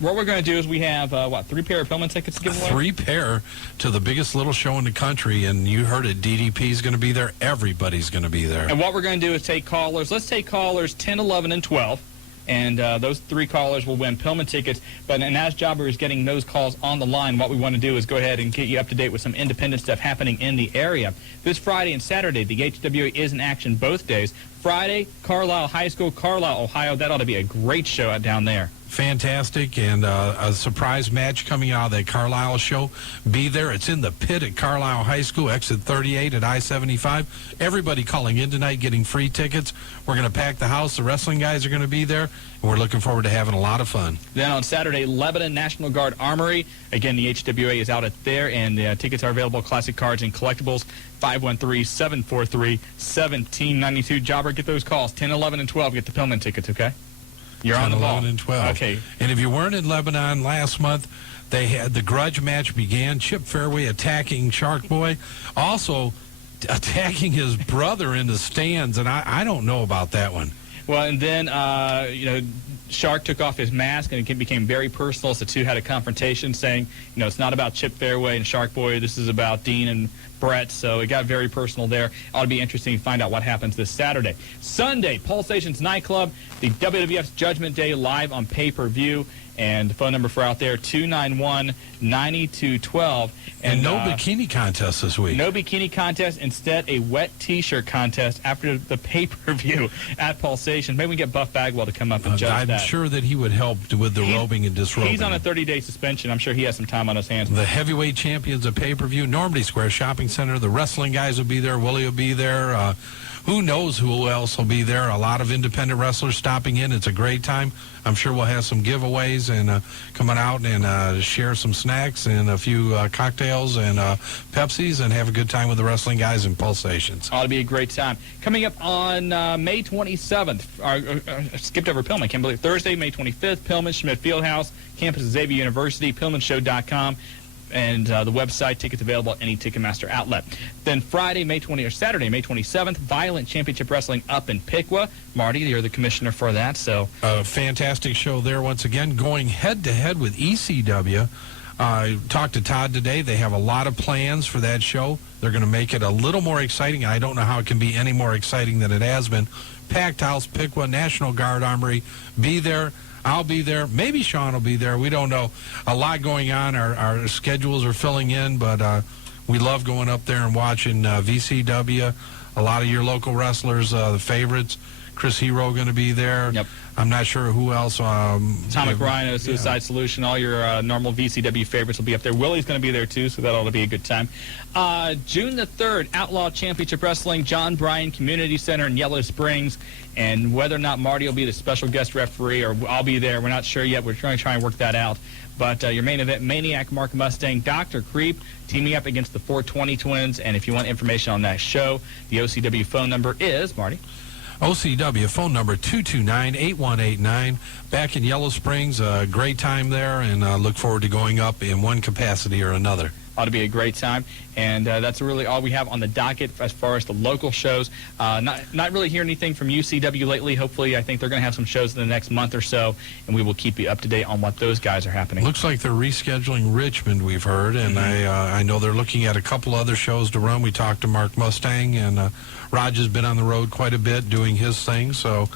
What we're going to do is we have, 3 pair of Pillman tickets to give away? 3 pair to the biggest little show in the country, and you heard it. DDP is going to be there. Everybody's going to be there. And what we're going to do is take callers. Let's take callers 10, 11, and 12. And those 3 callers will win Pillman tickets. And as Jobber is getting those calls on the line, what we want to do is go ahead and get you up to date with some independent stuff happening in the area. This Friday and Saturday, the HWA is in action both days. Friday, Carlisle High School, Carlisle, Ohio. That ought to be a great show out down there. Fantastic, and a surprise match coming out of that Carlisle show. Be there. It's in the pit at Carlisle High School, exit 38 at I-75. Everybody calling in tonight getting free tickets. We're going to pack the house. The Wrestling Guys are going to be there, and we're looking forward to having a lot of fun. Then on Saturday, Lebanon National Guard Armory. Again, the HWA is out at there, and tickets are available, classic cards and collectibles, 513-743-1792. Jobber, get those calls, 10, 11, and 12. Get the Pillman tickets, okay? You're 10, on the ball. 11, and 12. Okay. And if you weren't in Lebanon last month, they had the grudge match began. Chip Fairway attacking Shark Boy. Also, attacking his brother in the stands, and I don't know about that one. Well, and then, Shark took off his mask, and it became very personal. So the two had a confrontation saying, it's not about Chip Fairway and Shark Boy. This is about Dean and Brett. So it got very personal there. It ought to be interesting to find out what happens this Saturday. Sunday, Pulsation's Nightclub, the WWF's Judgment Day live on pay-per-view. And the phone number for out there, 291-9212. And no bikini contest this week. No bikini contest. Instead, a wet T-shirt contest after the pay-per-view at Pulsation. Maybe we can get Buff Bagwell to come up and judge that. I'm sure that he would help with the robing and disrobing. He's on a 30-day suspension. I'm sure he has some time on his hands. The heavyweight champions of pay-per-view, Normandy Square Shopping Center. The wrestling guys will be there. Willie will be there. Who knows who else will be there? A lot of independent wrestlers stopping in. It's a great time. I'm sure we'll have some giveaways and coming out and share some snacks and a few cocktails and Pepsis and have a good time with the wrestling guys and Pulsations. Ought to be a great time. Coming up on May 27th, skipped over Pillman. I can't believe Thursday, May 25th, Pillman, Schmidt Fieldhouse, campus of Xavier University, PillmanShow.com. And the website, tickets available at any Ticketmaster outlet. Then Saturday, May 27th, Violent Championship Wrestling up in Piqua. Marty, you're the commissioner for that. So a fantastic show there once again, going head-to-head with ECW. I talked to Todd today. They have a lot of plans for that show. They're going to make it a little more exciting. I don't know how it can be any more exciting than it has been. Packed house, Piqua, National Guard Armory. Be there. I'll be there. Maybe Shawn will be there. We don't know. A lot going on. Our schedules are filling in, but we love going up there and watching VCW. A lot of your local wrestlers, the favorites. Chris Hero going to be there. Yep. I'm not sure who else. Atomic Rhino, Suicide Solution, all your normal VCW favorites will be up there. Willie's going to be there, too, so that ought to be a good time. June the 3rd, Outlaw Championship Wrestling, John Bryan Community Center in Yellow Springs. And whether or not Marty will be the special guest referee or I'll be there, we're not sure yet. We're trying to try and work that out. But your main event, Maniac Mark Mustang, Dr. Creep, teaming up against the 420 Twins. And if you want information on that show, the OCW phone number is, Marty? OCW phone number 229-8189. Back in Yellow Springs, a great time there, and look forward to going up in one capacity or another. Ought to be a great time, and that's really all we have on the docket as far as the local shows. Not really hear anything from UCW lately. Hopefully, I think they're going to have some shows in the next month or so, and we will keep you up to date on what those guys are happening. Looks like they're rescheduling Richmond, we've heard, and I know they're looking at a couple other shows to run. We talked to Mark Mustang, and Raj has been on the road quite a bit doing his thing, so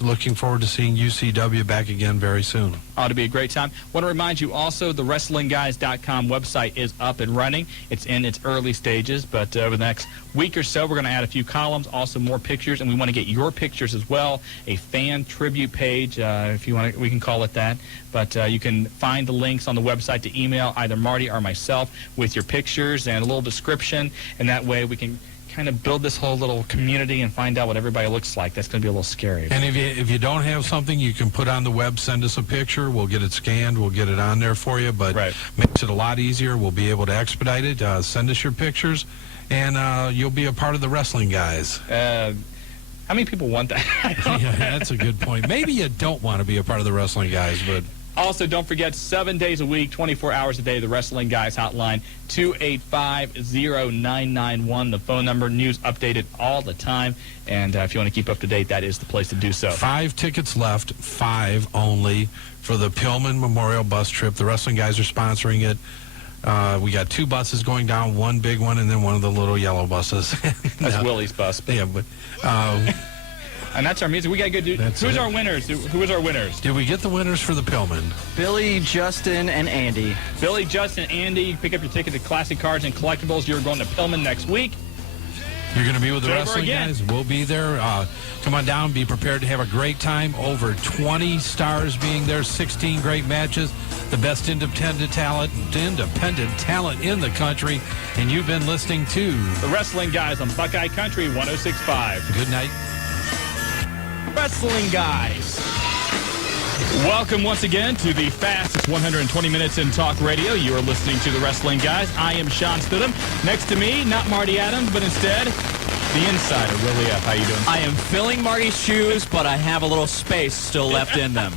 looking forward to seeing UCW back again very soon. Ought to be a great time. Want to remind you also, the WrestlingGuys.com website is up and running. It's in its early stages, but over the next week or so, we're going to add a few columns, also more pictures, and we want to get your pictures as well. A fan tribute page, if you want to, we can call it that. But you can find the links on the website to email either Marty or myself with your pictures and a little description, and that way we can kind of build this whole little community and find out what everybody looks like. That's going to be a little scary. And if you don't have something you can put on the web, send us a picture. We'll get it scanned. We'll get it on there for you. But makes it a lot easier. We'll be able to expedite it. Send us your pictures, and you'll be a part of the Wrestling Guys. How many people want that? Yeah, that's a good point. Maybe you don't want to be a part of the Wrestling Guys, but... Also, don't forget, 7 days a week, 24 hours a day, the Wrestling Guys hotline, 285-0991, the phone number. News updated all the time. And if you want to keep up to date, that is the place to do so. 5 tickets left, 5 only, for the Pillman Memorial Bus Trip. The Wrestling Guys are sponsoring it. We got 2 buses going down, one big one, and then one of the little yellow buses. That's Willie's bus. Yeah, but... and that's our music. We got to go do... Who's our winners? Who is our winners? Did we get the winners for the Pillman? Billy, Justin, and Andy. Billy, Justin, Andy. You pick up your ticket to Classic Cards and Collectibles. You're going to Pillman next week. You're going to be with the Wrestling Guys. We'll be there. Come on down. Be prepared to have a great time. Over 20 stars being there. 16 great matches. The best independent talent in the country. And you've been listening to the Wrestling Guys on Buckeye Country 106.5. Good night. Wrestling Guys. Welcome once again to the fastest 120 minutes in talk radio. You are listening to the Wrestling Guys. I am Shawn Stidham. Next to me, not Marty Adams, but instead, the insider, Willie F. How you doing? I am filling Marty's shoes, but I have a little space still left in them.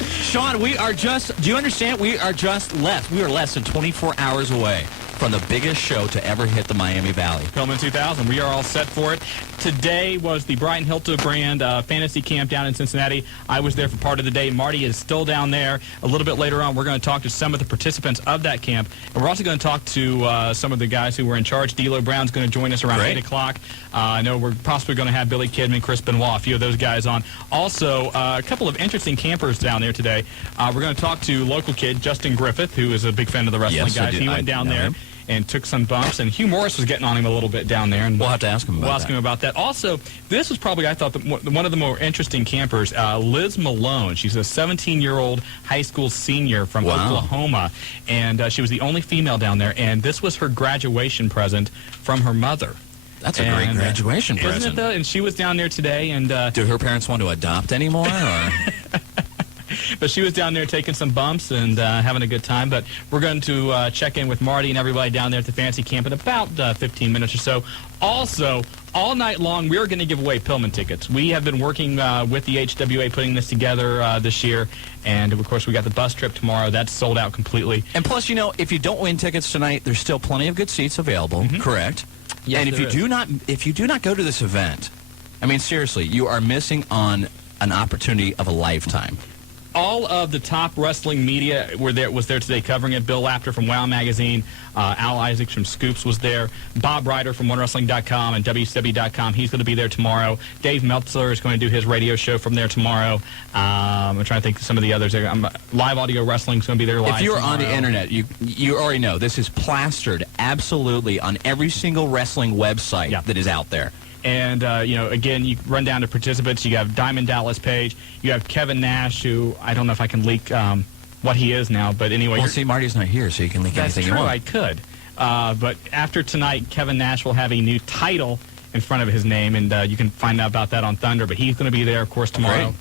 Shawn, we are just, do you understand? We are less than 24 hours away from the biggest show to ever hit the Miami Valley. Pillman 2000. We are all set for it. Today was the Brian Hildebrand Fantasy Camp down in Cincinnati. I was there for part of the day. Marty is still down there. A little bit later on, we're going to talk to some of the participants of that camp. And we're also going to talk to some of the guys who were in charge. D'Lo Brown's going to join us around 8 o'clock. I know we're possibly going to have Billy Kidman, Chris Benoit, a few of those guys on. Also, a couple of interesting campers down there today. We're going to talk to local kid Justin Griffith, who is a big fan of the wrestling guys. He went down there and took some bumps, and Hugh Morris was getting on him a little bit down there. And we'll have to ask him about that. We'll ask him about that. Also, this was probably, I thought, one of the more interesting campers, Liz Malone. She's a 17-year-old high school senior from Oklahoma, and she was the only female down there, and this was her graduation present from her mother. That's a great graduation present. Isn't it, though? And she was down there today. And do her parents want to adopt anymore? Or? But she was down there taking some bumps and having a good time. But we're going to check in with Marty and everybody down there at the fancy camp in about 15 minutes or so. Also, all night long, we're going to give away Pillman tickets. We have been working with the HWA putting this together this year. And, of course, we got the bus trip tomorrow. That's sold out completely. And plus, you know, if you don't win tickets tonight, there's still plenty of good seats available, correct? Yes, and if you do not go to this event, I mean, seriously, you are missing on an opportunity of a lifetime. All of the top wrestling media was there today covering it. Bill Lapter from WOW Magazine, Al Isaacs from Scoops was there, Bob Ryder from OneWrestling.com and WCW.com. He's going to be there tomorrow. Dave Meltzer is going to do his radio show from there tomorrow. I'm trying to think of some of the others. Live Audio Wrestling is going to be there live If you're tomorrow. on the internet, you already know this is plastered absolutely on every single wrestling website that is out there. And, again, you run down to participants. You have Diamond Dallas Page. You have Kevin Nash, who I don't know if I can leak what he is now. But anyway. Well, see, Marty's not here, so you can leak anything you want. That's true, I could. But after tonight, Kevin Nash will have a new title in front of his name, and you can find out about that on Thunder. But he's going to be there, of course, tomorrow.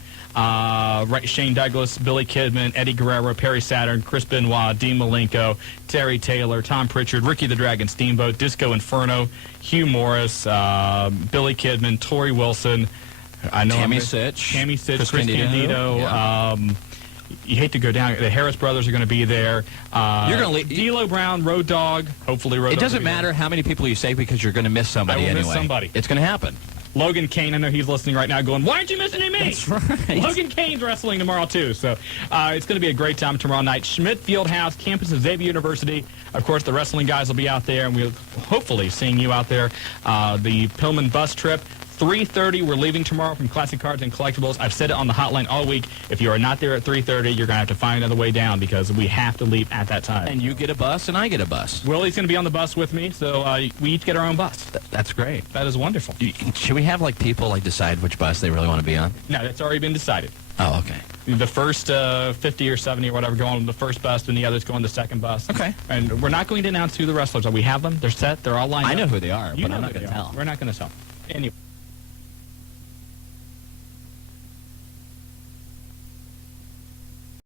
Shane Douglas, Billy Kidman, Eddie Guerrero, Perry Saturn, Chris Benoit, Dean Malenko, Terry Taylor, Tom Pritchard, Ricky the Dragon Steamboat, Disco Inferno, Hugh Morris, Billy Kidman, Tori Wilson, Tammy Sitch, Chris Candido. You hate to go down. The Harris brothers are going to be there. You're going to D'Lo Brown, Road Dogg. Hopefully, Road Dogg. It doesn't matter how many people you say because you're going to miss somebody I will anyway. miss somebody. It's going to happen. Logan Kane, I know he's listening right now going, why aren't you listening to me? That's right. Logan Kane's wrestling tomorrow, too. So it's going to be a great time tomorrow night. Schmidt Fieldhouse, campus of Xavier University. Of course, the wrestling guys will be out there, and we'll hopefully seeing you out there. The Pillman bus trip. 3:30, we're leaving tomorrow from Classic Cards and Collectibles. I've said it on the hotline all week. If you are not there at 3:30, you're going to have to find another way down because we have to leave at that time. And you get a bus, and I get a bus. Willie's going to be on the bus with me, so we each get our own bus. That's great. That is wonderful. Should we have, people, decide which bus they really want to be on? No, that's already been decided. Oh, okay. The first 50 or 70 or whatever go on the first bus, and the others go on the second bus. Okay. And we're not going to announce who the wrestlers are. We have them. They're set. They're all lined up. I know who they are, You but know I'm not who going to they are. tell. We're not going to tell. Anyway.